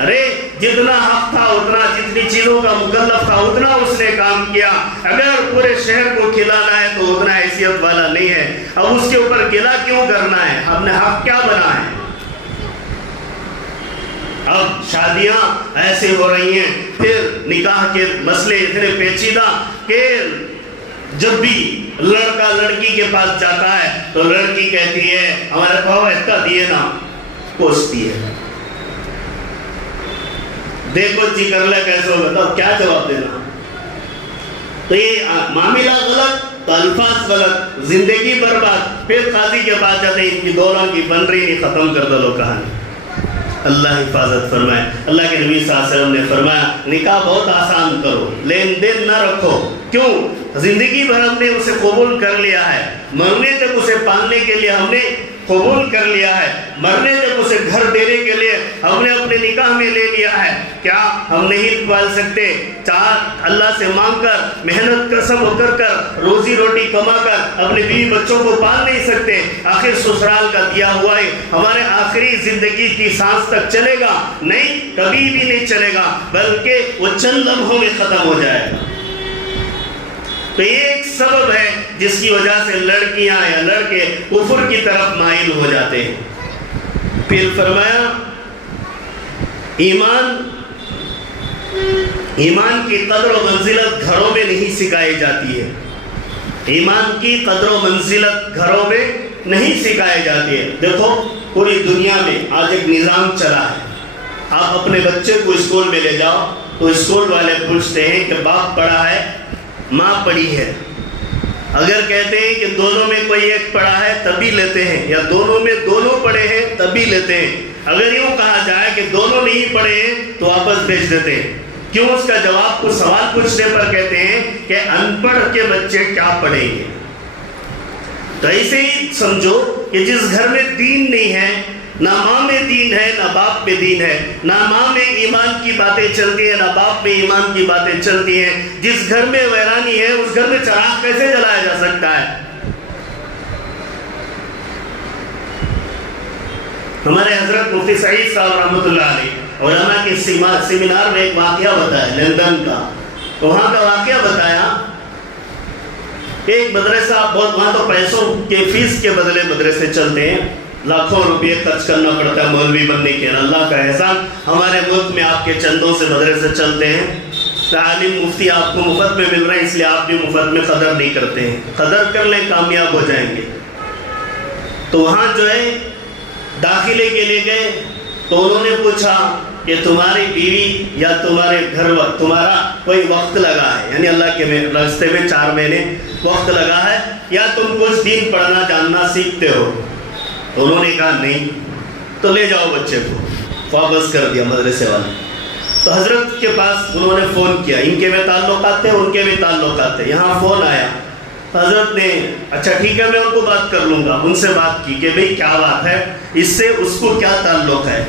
ارے جتنا حق تھا اتنا، جتنی چیزوں کا مکلف تھا اتنا اس نے کام کیا، اگر پورے شہر کو کھلانا ہے تو اتنا حیثیت والا نہیں ہے، اب اس کے اوپر گلا کیوں کرنا ہے؟ ہم نے حق کیا بنا ہے؟ اب شادیاں ایسے ہو رہی ہیں، پھر نکاح کے مسئلے اتنے پیچیدہ کہ جب بھی لڑکا لڑکی کے پاس جاتا ہے تو لڑکی کہتی ہے ہمارے پاؤ اتنا دیے نا، پوچھتی ہے دیکھو جی کر لے کیسے ہوگا، تو کیا جواب دینا؟ تو یہ معاملہ غلط تو الفاظ غلط، زندگی برباد، پھر قاضی کے پاس جاتے ہیں ان کی دونوں کی بن رہی نہیں، ختم کر دو لو کہانی۔ اللہ حفاظت فرمائے۔ اللہ کے نبی صلی اللہ علیہ وسلم نے فرمایا نکاح بہت آسان کرو، لین دین نہ رکھو، کیوں؟ زندگی بھر ہم نے اسے قبول کر لیا ہے، مرنے تک اسے پالنے کے لیے ہم نے قبول کر لیا ہے، مرنے تک اسے گھر دینے کے لیے ہم نے اپنے نکاح میں لے لیا ہے، کیا ہم نہیں پال سکتے؟ چار اللہ سے مانگ کر، محنت قسم کر کر، روزی روٹی کما کر اپنے بیوی بچوں کو پال نہیں سکتے؟ آخر سسرال کا دیا ہوا ہے ہمارے آخری زندگی کی سانس تک چلے گا؟ نہیں، کبھی بھی نہیں چلے گا، بلکہ وہ چند لمحوں میں ختم ہو جائے گا۔ تو یہ ایک سبب ہے جس کی وجہ سے لڑکیاں یا لڑکے کفر کی طرف مائل ہو جاتے ہیں۔ پھر فرمایا ایمان کی قدر و منزلت گھروں میں نہیں سکھائی جاتی ہے، ایمان کی قدر و منزلت گھروں میں نہیں سکھائی جاتی ہے۔ دیکھو پوری دنیا میں آج ایک نظام چلا ہے، آپ اپنے بچے کو اسکول میں لے جاؤ تو اسکول والے پوچھتے ہیں کہ باپ پڑھا ہے، ماں پڑھی ہے، اگر کہتے ہیں کہ دونوں میں کوئی ایک پڑھا ہے تبھی لیتے ہیں، یا دونوں میں دونوں پڑھے ہیں تبھی لیتے ہیں۔ اگر یوں کہا جائے کہ دونوں نہیں پڑھے ہیں تو واپس بھیج دیتے ہیں۔ کیوں؟ اس کا جواب کو سوال پوچھنے پر کہتے ہیں کہ ان پڑھ کے بچے کیا پڑھیں گے۔ تو ایسے ہی سمجھو کہ جس گھر میں دین نہیں ہے، نہ ماں میں دین ہے نہ باپ میں دین ہے، نہ ماں میں ایمان کی باتیں چلتی ہیں نہ باپ میں ایمان کی باتیں چلتی ہیں، جس گھر میں ویرانی ہے اس گھر میں چراغ کیسے جلایا جا سکتا ہے؟ ہمارے حضرت مفتی سعید صاحب رحمۃ اللہ علیہ علماء کے سیمینار میں ایک واقعہ بتایا لندن کا، تو وہاں کا واقعہ بتایا ایک مدرسہ، بہت وہاں تو پیسوں کے فیس کے بدلے مدرسے چلتے ہیں، لاکھوں روپے خرچ کرنا پڑتا ہے مولوی بننے کے، اللہ کا احسان ہمارے ملک میں آپ کے چندوں سے مدرسے چلتے ہیں، عالم مفتی آپ کو مفت میں مل رہے ہیں، اس لیے آپ بھی مفت میں قدر نہیں کرتے ہیں، قدر کر لیں کامیاب ہو جائیں گے۔ تو وہاں جو ہے داخلے کے لیے گئے تو انہوں نے پوچھا کہ تمہاری بیوی یا تمہارے گھر تمہارا کوئی وقت لگا ہے، یعنی اللہ کے راستے میں 4 مہینے وقت لگا ہے، یا تم کچھ دین پڑھنا جاننا سیکھتے ہو؟ تو انہوں نے کہا نہیں۔ تو لے جاؤ بچے کو، واپس کر دیا مدرسے والے۔ تو حضرت کے پاس انہوں نے فون کیا، ان کے بھی تعلقات تھے ان کے بھی تعلقات تھے، یہاں فون آیا، حضرت نے اچھا ٹھیک ہے میں ان کو بات کر لوں گا، ان سے بات کی کہ بھئی کیا بات ہے، اس سے اس کو کیا تعلق ہے؟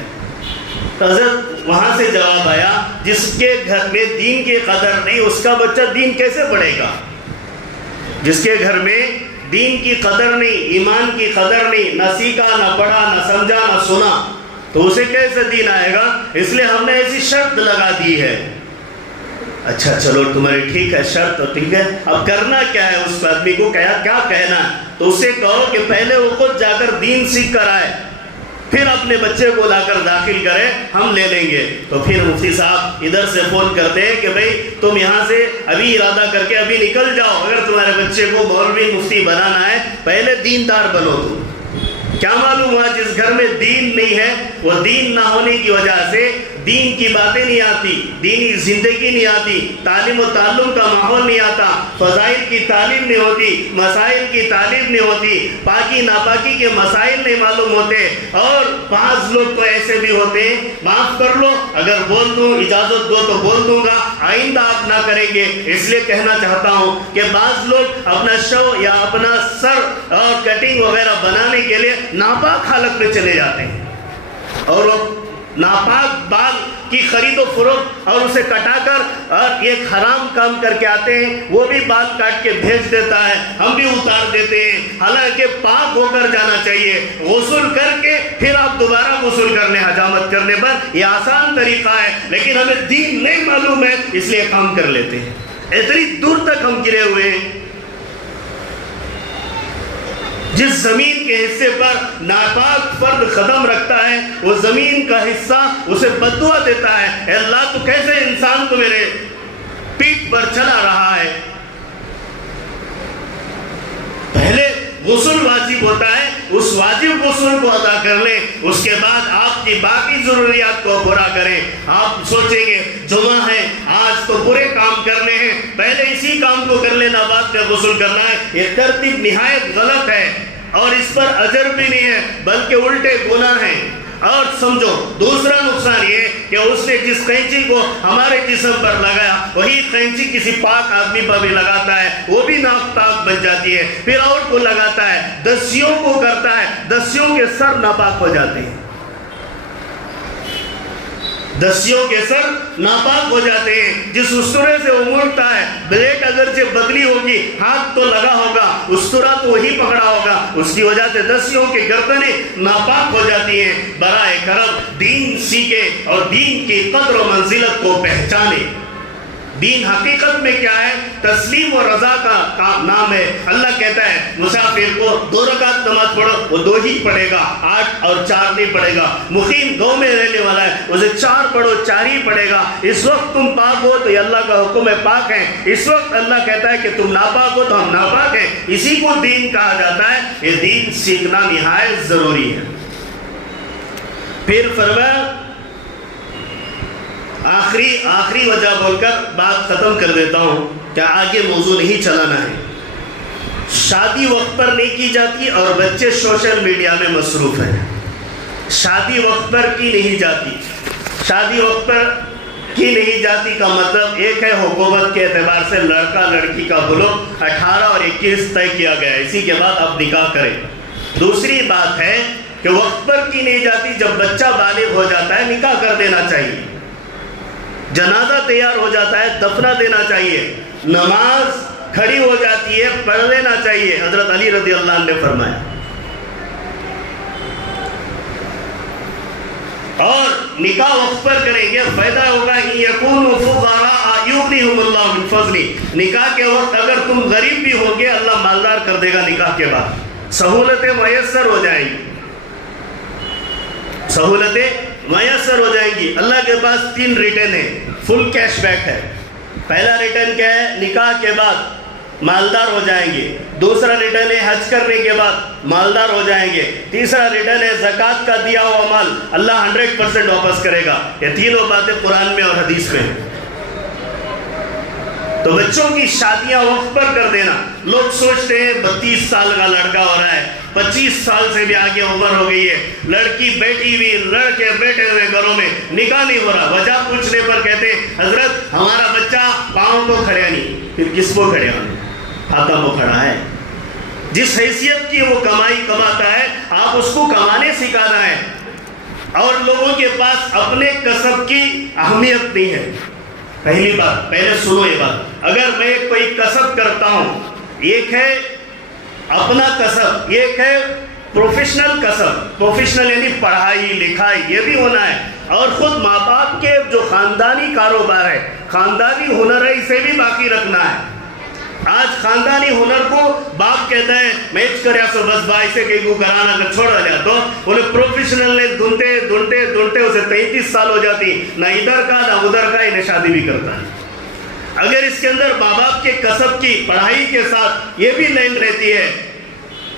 حضرت وہاں سے جواب آیا جس کے گھر میں دین کی قدر نہیں اس کا بچہ دین کیسے پڑھے گا؟ جس کے گھر میں دین کی قدر نہیں، ایمان کی قدر نہیں، نہ سیکھا نہ پڑھا نہ سمجھا نہ سنا، تو اسے کیسے دین آئے گا؟ اس لیے ہم نے ایسی شرط لگا دی ہے اچھا چلو تمہاری ٹھیک ہے شرط تو ٹھیک ہے، اب کرنا کیا ہے؟ اس آدمی کو کیا کہنا ہے؟ تو اسے کہو کہ پہلے وہ خود جا کر دین سیکھ کر آئے، پھر اپنے بچے کو لا کر داخل کرے، ہم لے لیں گے۔ تو پھر مفتی صاحب ادھر سے فون کرتے ہیں کہ بھئی تم یہاں سے ابھی ارادہ کر کے ابھی نکل جاؤ، اگر تمہارے بچے کو مولوی مفتی بنانا ہے پہلے دیندار بنو۔ تم کیا معلوم ہوا جس گھر میں دین نہیں ہے، وہ دین نہ ہونے کی وجہ سے دین کی باتیں نہیں آتی، دینی زندگی نہیں آتی، تعلیم و تعلم کا ماحول نہیں آتا، فضائل کی تعلیم نہیں ہوتی، مسائل کی تعلیم نہیں ہوتی، پاکی ناپاکی کے مسائل نہیں معلوم ہوتے۔ اور بعض لوگ تو ایسے بھی ہوتے ہیں، معاف کر لو اگر بول دوں، اجازت دو تو بول دوں گا، آئندہ آپ نہ کریں گے، اس لیے کہنا چاہتا ہوں کہ بعض لوگ اپنا شو یا اپنا سر اور کٹنگ وغیرہ بنانے کے لیے ناپاک حالت میں چلے جاتے ہیں، اور وہ ناپاک بال کی خرید و فروخت اور اسے کٹا کر اور ایک حرام کام کر کے آتے ہیں، وہ بھی بال کاٹ کے بھیج دیتا ہے، ہم بھی اتار دیتے ہیں، حالانکہ پاک ہو کر جانا چاہیے، غسل کر کے پھر آپ دوبارہ غسل کرنے حجامت کرنے پر، یہ آسان طریقہ ہے، لیکن ہمیں دین نہیں معلوم ہے اس لیے کام کر لیتے ہیں، اتنی دور تک ہم گرے ہوئے ہیں۔ جس زمین کے حصے پر ناپاک فرد قدم رکھتا ہے وہ زمین کا حصہ اسے بددعا دیتا ہے، اے اللہ تو کیسے انسان تو میرے پیٹ پر چلا رہا ہے۔ پہلے غسل واجب ہوتا ہے، اس واجب غسل کو ادا کر لیں، اس کے بعد آپ کی باقی ضروریات کو پورا کریں۔ آپ سوچیں گے جمعہ ہے آج تو پورے کام کرنے ہیں، پہلے اسی کام کو کر لینا بعد میں غسل کرنا ہے، یہ ترتیب نہایت غلط ہے اور اس پر اجر بھی نہیں ہے بلکہ الٹے گناہ ہیں۔ اور سمجھو دوسرا نقصان یہ کہ اس نے جس قینچی کو ہمارے جسم پر لگایا وہی قینچی کسی پاک آدمی پر بھی لگاتا ہے، وہ بھی ناپاک بن جاتی ہے، پھر اور کو لگاتا ہے، دسیوں کو کرتا ہے، دسیوں کے سر ناپاک ہو جاتے ہیں، دسیوں کے سر ناپاک ہو جاتے ہیں۔ جس اسطورے سے وہ مڑتا ہے، بلیٹ اگرچہ بدلی ہوگی، ہاتھ تو لگا ہوگا، اسطورہ تو وہی پکڑا ہوگا، اس کی وجہ سے دسیوں کی گردنیں ناپاک ہو جاتی ہیں۔ برائے کرم دین سیکھے اور دین کی قدر و منزلت کو پہچانے۔ دین حقیقت میں کیا ہے؟ تسلیم و رضا کا نام ہے۔ اللہ کہتا ہے مسافر کو 2 رکعت نماز پڑھو، وہ 2 ہی پڑھے گا، 8 اور 4 نہیں پڑھے گا۔ مقیم گاؤں میں رہنے والا ہے، اسے 4 پڑھو، 4 ہی پڑھے گا۔ اس وقت تم پاک ہو تو یہ اللہ کا حکم ہے، پاک ہیں۔ اس وقت اللہ کہتا ہے کہ تم ناپاک ہو تو ہم ناپاک ہیں، اسی کو دین کہا جاتا ہے۔ یہ دین سیکھنا نہایت ضروری ہے۔ پھر فرمایا آخری وجہ بول کر بات ختم کر دیتا ہوں کہ آگے موضوع نہیں چلانا ہے۔ شادی وقت پر نہیں کی جاتی اور بچے سوشل میڈیا میں مصروف ہیں۔ شادی وقت پر کی نہیں جاتی، شادی وقت پر کی نہیں جاتی کا مطلب ایک ہے حکومت کے اعتبار سے لڑکا لڑکی کا بلوغ 18 اور 21 طے کیا گیا ہے، اسی کے بعد اب نکاح کریں۔ دوسری بات ہے کہ وقت پر کی نہیں جاتی، جب بچہ بالغ ہو جاتا ہے نکاح کر دینا چاہیے، جنازہ تیار ہو جاتا ہے دفنا دینا چاہیے، نماز کھڑی ہو جاتی ہے پڑھ لینا چاہیے، حضرت علی رضی اللہ عنہ نے فرمایا۔ اور نکاح وقت پر کریں گے فائدہ ہوگا یکونوا فقراء یغنیہم اللہ من فضلہ، نکاح کے وقت اگر تم غریب بھی ہوگے اللہ مالدار کر دے گا، نکاح کے بعد سہولتیں میسر ہو جائیں گی، سہولتیں میسر ہو جائیں گی۔ اللہ کے پاس 3 ریٹرن ہیں، فل کیش بیک ہے۔ پہلا ریٹرن کیا ہے؟ نکاح کے بعد مالدار ہو جائیں گے، دوسرا ریٹرن ہے حج کرنے کے بعد مالدار ہو جائیں گے، تیسرا ریٹرن ہے زکوٰۃ کا دیا ہوا مال اللہ 100% واپس کرے گا۔ یہ تینوں باتیں قرآن میں اور حدیث میں ہیں۔ تو بچوں کی شادیاں وقت پر کر دینا، لوگ سوچتے ہیں 32 سال کا لڑکا ہو رہا ہے، 25 سال سے بھی آگے عمر ہو گئی ہے، لڑکی بیٹھی ہوئی، لڑکے بیٹھے ہوئے گھروں میں نکاح نہیں ہو رہا، وجہ پوچھنے پر کہتے ہیں حضرت ہمارا بچہ پاؤں کو کھڑے نہیں، پھر کس کو کھڑے ہونے؟ ہاتھوں کو کھڑا ہے۔ جس حیثیت کی وہ کمائی کماتا ہے آپ اس کو کمانے سکھانا ہے، اور لوگوں کے پاس اپنے کسب کی اہمیت نہیں ہے۔ پہلی بات، پہلے سنو یہ بات، اگر میں کوئی کسب کرتا ہوں، ایک ہے اپنا کسب، ایک ہے پروفیشنل کسب، پروفیشنل یعنی پڑھائی لکھائی، یہ بھی ہونا ہے، اور خود ماں باپ کے جو خاندانی کاروبار ہے، خاندانی ہنر ہے، اسے بھی باقی رکھنا ہے۔ آج خاندانی ہنر کو باپ کہتا ہے میچ کریا سو بس بھائی سے کہیں کو کرانا کا چھوڑا لیا، تو انہیں پروفیشنل نے ڈھونڈتے اسے 33 سال ہو جاتی، نہ ادھر کا نہ ادھر کا، انہیں شادی بھی کرتا ہے۔ اگر اس کے اندر ماں باپ کے کسب کی پڑھائی کے ساتھ یہ بھی لنک رہتی ہے،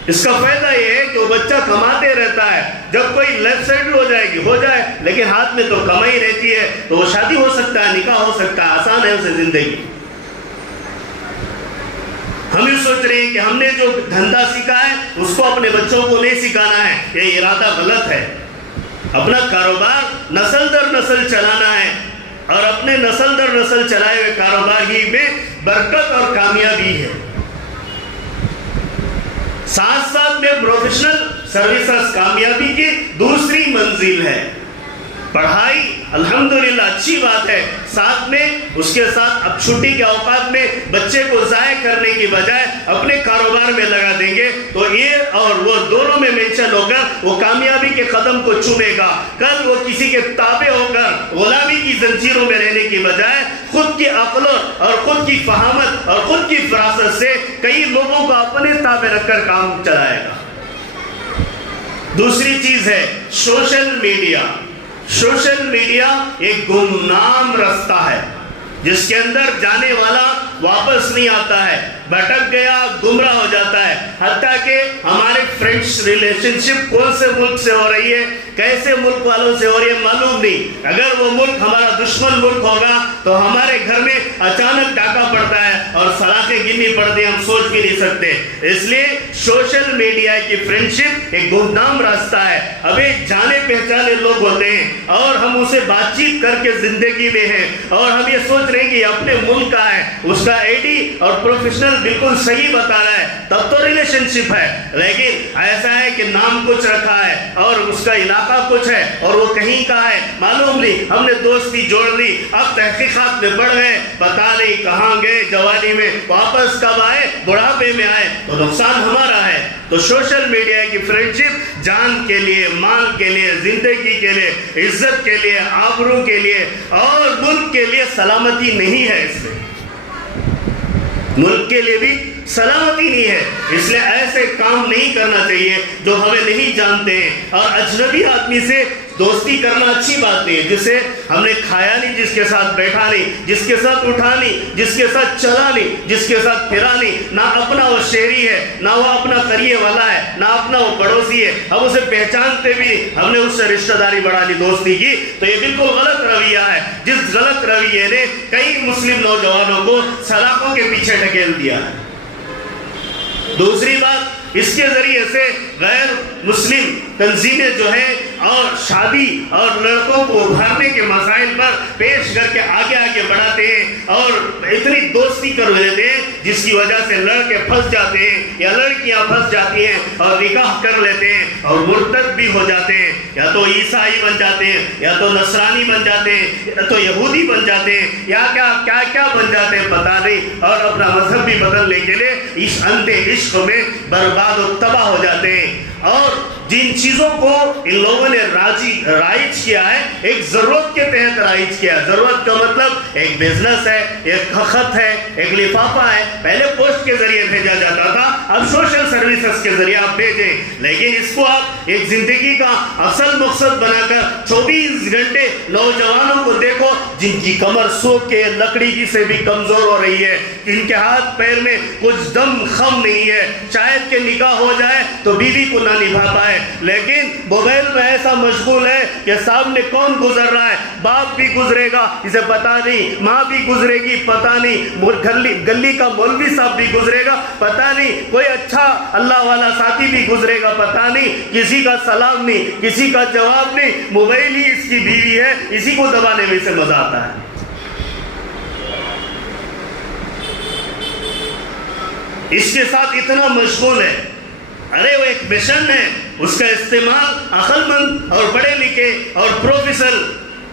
اس کا فائدہ یہ ہے کہ وہ بچہ کماتے رہتا ہے، جب کوئی لائف سیٹل ہو جائے گی ہو جائے، لیکن ہاتھ میں تو کمائی رہتی ہے، تو وہ شادی ہو سکتا ہے، نکاح ہو سکتا ہے، آسان ہے اسے زندگی۔ ہم یہ سوچ رہے ہیں کہ ہم نے جو دھندا سیکھا ہے اس کو اپنے بچوں کو نہیں سکھانا ہے، یہ ارادہ غلط ہے۔ اپنا کاروبار نسل در نسل چلانا ہے، اور اپنے نسل در نسل چلائے ہوئے کاروبار ہی میں برکت اور کامیابی ہے۔ ساتھ ساتھ میں پروفیشنل سروسز کامیابی کی دوسری منزل ہے۔ پڑھائی الحمدللہ اچھی بات ہے، ساتھ میں اس کے ساتھ اب چھٹی کے اوقات میں بچے کو ضائع کرنے کی بجائے اپنے کاروبار میں لگا دیں گے تو یہ اور وہ دونوں میں مینشن ہوگا، وہ کامیابی کے قدم کو چومے گا۔ کل وہ کسی کے تابع ہو کر غلامی کی زنجیروں میں رہنے کی بجائے خود کی عقل اور خود کی فہامت اور خود کی فراست سے کئی لوگوں کو اپنے تابع رکھ کر کام چلائے گا۔ دوسری چیز ہے سوشل میڈیا۔ سوشل میڈیا ایک گمنام رستہ ہے جس کے اندر جانے والا واپس نہیں آتا ہے، بھٹک گیا گمراہ ہو جاتا ہے، حتیٰ کہ ہمارے فرینڈس ریلیشن شپ کون سے ملک سے ہو رہی ہے، کیسے ملک والوں سے ہو رہی ہے معلوم نہیں۔ اگر وہ ملک ہمارا دشمن ملک ہوگا تو ہمارے گھر میں اچانک ڈاکہ پڑتا ہے اور سلاخیں گننی پڑتی ہیں، ہم سوچ بھی نہیں سکتے۔ اس لیے سوشل میڈیا کی فرینڈشپ ایک گمنام راستہ ہے۔ اب ایک جانے پہچانے لوگ ہوتے ہیں اور ہم اسے بات چیت کر کے زندگی میں ہیں، اور ہم یہ سوچ رہے ہیں کہ اپنے ملک کا ہے، اس کا آئی ڈی اور پروفیشنل بالکل صحیح بتا رہا ہے، تب تو ریلیشن شپ ہے۔ لیکن ایسا ہے کہ نام کچھ رکھا ہے اور اس کا علاقہ کچھ ہے اور وہ کہیں کا ہے معلوم نہیں، ہم نے دوستی جوڑ لی، اب تحقیقات میں بڑھ گئے، پتا نہیں کہاں گئے، جوانی میں واپس کب آئے، بڑھاپے میں آئے، تو نقصان ہمارا ہے۔ تو سوشل میڈیا کی فرینڈشپ جان کے لیے، مال کے لیے، زندگی کے لیے، عزت کے لیے، آبرو کے لیے اور ملک کے لیے سلامتی نہیں ہے، اس میں ملک کے لیے بھی سلامتی نہیں ہے۔ اس لیے ایسے کام نہیں کرنا چاہیے جو ہمیں نہیں جانتے ہیں، اور اجنبی آدمی سے دوستی کرنا اچھی بات نہیں ہے، جس سے ہم نے کھایا نہیں، جس کے ساتھ بیٹھا نہیں، جس کے ساتھ اٹھا نہیں، جس کے ساتھ چلا نہیں، جس کے ساتھ پھرا نہیں، نہ اپنا وہ شہری ہے، نہ وہ اپنا قریے والا ہے، نہ اپنا وہ پڑوسی ہے، ہم اسے پہچانتے بھی نہیں، ہم نے اس سے رشتہ داری بڑھا لی، دوستی کی، تو یہ بالکل غلط رویہ ہے، جس غلط رویے نے کئی مسلم نوجوانوں کو سلاخوں کے پیچھے ڈھکیل دیا ہے۔ دوسری بات، اس کے ذریعے سے غیر مسلم تنظیمیں جو ہیں اور شادی اور لڑکوں کو ابھارنے کے مسائل پر پیش کر کے آگے بڑھاتے ہیں اور اتنی دوستی کر لیتے ہیں جس کی وجہ سے لڑکے پھنس جاتے ہیں یا لڑکیاں پھنس جاتی ہیں اور نکاح کر لیتے ہیں اور مرتد بھی ہو جاتے ہیں، یا تو عیسائی بن جاتے ہیں، یا تو نصرانی بن جاتے ہیں، یا تو یہودی بن جاتے ہیں، یا کیا بن جاتے ہیں پتہ نہیں، اور اپنا مذہب بھی بدلنے کے لیے اس اندھے عشق میں برباد و تباہ ہو جاتے ہیں۔ اور جن چیزوں کو ان لوگوں نے رائج کیا ہے، ایک ضرورت کے تحت رائج کیا ہے۔ ضرورت کا مطلب ایک بزنس ہے، ایک خط ہے، ایک لفافہ ہے، پہلے پوسٹ کے ذریعے بھیجا جاتا تھا، اب سوشل سروسز کے ذریعے آپ بھیجیں، لیکن اس کو آپ ایک زندگی کا اصل مقصد بنا کر 24 گھنٹے نوجوانوں کو دیکھو جن کی کمر سوکھ کے لکڑی کی سے بھی کمزور ہو رہی ہے، ان کے ہاتھ پیر میں کچھ دم خم نہیں ہے، شاید کہ نکاح ہو جائے تو بیوی کو نہ نبھا پائے، لیکن موبائل میں ایسا مشغول ہے کہ سامنے کون گزر رہا ہے، باپ بھی گزرے گا اسے پتا نہیں، ماں بھی گزرے گی پتا نہیں، گلی کا مولوی صاحب بھی گزرے گا پتا نہیں، کوئی اچھا اللہ والا ساتھی بھی گزرے گا پتا نہیں، کسی کا سلام نہیں، کسی کا جواب نہیں، موبائل ہی اس کی بیوی ہے، اسی کو دبانے میں سے مزہ آتا ہے۔ اس کے ساتھ اتنا مشغول ہے، ارے وہ ایک مشن ہے، اس کا استعمال عقل مند اور پڑھے لکھے اور پروفیسر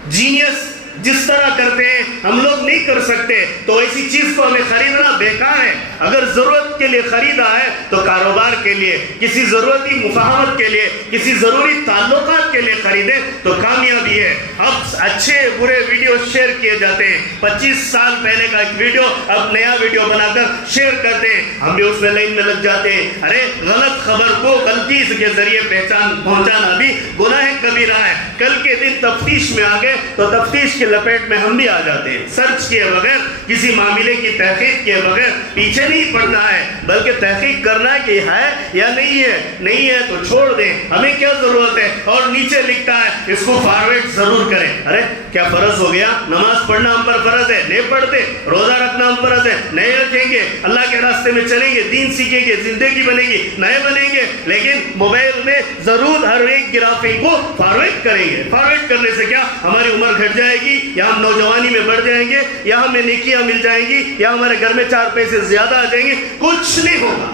جینیس جس طرح کرتے ہیں ہم لوگ نہیں کر سکتے، تو ایسی چیز کو ہمیں خریدنا بیکار ہے۔ اگر ضرورت کے لیے خریدا ہے تو کاروبار کے لیے، کسی ضرورتی مفاہمت کے لیے، کسی ضروری تعلقات کے لیے خریدیں تو کامیابی ہے۔ اب اچھے برے ویڈیو شیئر کیے جاتے ہیں، 25 سال پہلے کا ایک ویڈیو اب نیا ویڈیو بنا کر شیئر کرتے ہیں، ہم بھی اس میں لائن میں لگ جاتے ہیں۔ ارے غلط خبر کو غلطی کے ذریعے پہنچانا بھی گناہ کبیرہ ہے۔ کل کے دن تفتیش میں آ گئے تو تفتیش کی لپیٹ میں ہم بھی آ جاتے ہیں۔ سرچ کیے بغیر، کسی معاملے کی تحقیق کیے بغیر پیچھے نہیں پڑنا ہے، بلکہ تحقیق کرنا ہے کہ ہے یا نہیں ہے۔ نہیں ہے تو چھوڑ دیں، ہمیں کیا ضرورت ہے۔ اور نیچے لکھتا ہے اس کو فارورڈ ضرور کریں۔ ارے کیا فرض ہو گیا؟ نماز پڑھنا ہم پر فرض ہے، نہیں پڑھتے۔ روزہ رکھنا ہم فرض ہے، نہیں رکھیں گے۔ اللہ کے راستے میں چلیں گے، دین سیکھیں گے، زندگی بنے گی، نئے بنیں گے، لیکن موبائل میں ضرور ہر ایک گرافک کو فارورڈ کریں گے۔ فارورڈ کرنے سے کیا ہماری عمر گھٹ جائے گی، یا ہم نوجوانی میں بڑھ جائیں گے، یا ہمیں نیکیاں مل جائیں گی، یا ہمارے گھر میں 4 پیسے زیادہ آ جائیں گے؟ کچھ نہیں ہوگا۔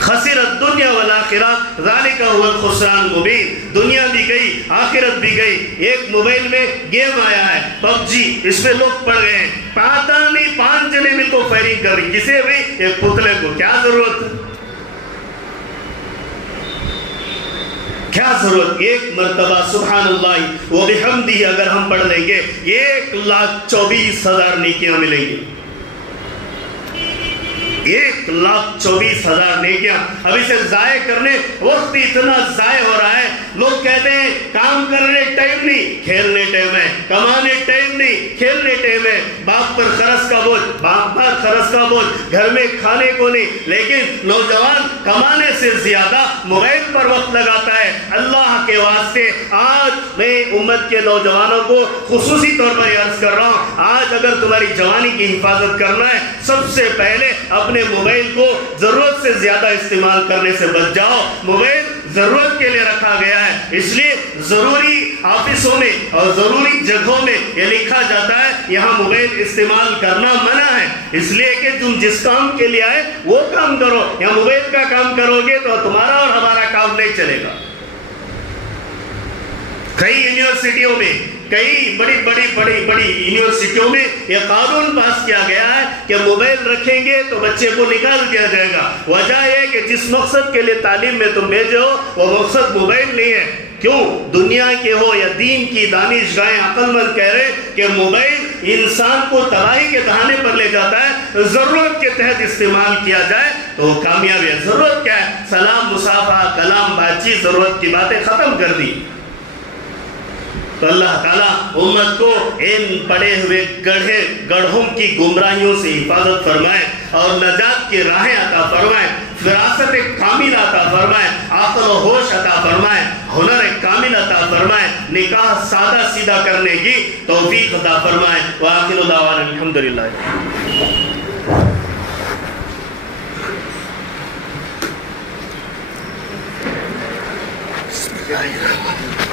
خسر الدنیا والآخرہ ذالک هو الخسران المبین۔ دنیا بھی گئی، آخرت بھی گئی۔ ایک موبائل میں گیم آیا ہے پب جی، اس میں لوگ پڑ گئے ہیں، پتہ نہیں 5 جنے مل کو فائرنگ کر رہی، کسے بھی ایک پتلے کو۔ کیا ضرورت ہے؟ کیا ضرورت؟ ایک مرتبہ سبحان اللہ و بحمدہ اگر ہم پڑھ لیں گے 1,24,000 نیکیاں ملیں گی۔ 1,24,000 نیکیاں۔ اب اسے ضائع کرنے وقت اتنا ضائع ہو رہا ہے، لوگ کہتے ہیں کام کرنے ٹائم نہیں، کھیلنے ٹائم ہے، کمانے ٹائم نہیں، کھیلنے ٹائم ہے۔ باپ پر خرچ کا بوجھ، باپ پر خرچ کا بوجھ، گھر میں کھانے کو نہیں، لیکن نوجوان کمانے سے زیادہ موبائل پر وقت لگاتا ہے۔ اللہ کے واسطے آج میں امت کے نوجوانوں کو خصوصی طور پر عرض کر رہا ہوں، آج اگر تمہاری جوانی کی حفاظت کرنا ہے، سب سے پہلے اپنے موبائل کو ضرورت سے زیادہ استعمال کرنے سے بچ جاؤ۔ موبائل ضرورت کے لیے رکھا گیا ہے، اس لیے ضروری آفسوں میں اور ضروری جگہوں میں یہ لکھا جاتا ہے یہاں موبائل استعمال کرنا منع ہے، اس لیے کہ تم جس کام کے لیے آئے وہ کام کرو۔ یا موبائل کا کام کرو گے تو تمہارا اور ہمارا کام نہیں چلے گا۔ کئی یونیورسٹیوں میں، کئی بڑی یونیورسٹیوں میں یہ قانون پاس کیا گیا ہے کہ موبائل رکھیں گے تو بچے کو نکال دیا جائے گا۔ وجہ یہ کہ جس مقصد کے لیے تعلیم میں تم بھیجے ہو وہ مقصد موبائل نہیں ہے۔ کیوں؟ دنیا کے ہو یا دین کی دانشگاہیں عقل مند کہہ رہے کہ موبائل انسان کو تباہی کے دہانے پر لے جاتا ہے، ضرورت کے تحت استعمال کیا جائے تو کامیابی ہے۔ ضرورت کیا ہے؟ سلام، مصافحہ، کلام، بات چیت، ضرورت کی باتیں ختم کر دی۔ تو اللہ تعالیٰ امت کو ان پڑے ہوئے گڑھوں کی گمراہیوں سے حفاظت فرمائے اور نجات کی راہیں عطا فرمائے، فراست کامل عطا فرمائے، عقل و ہوش عطا فرمائے، ہنر کامل عطا فرمائے، نکاح سادہ سیدھا کرنے کی توفیق عطا فرمائے۔ وآخر دعوانا الحمدللہ۔ بسم اللہ الرحمن الرحیم۔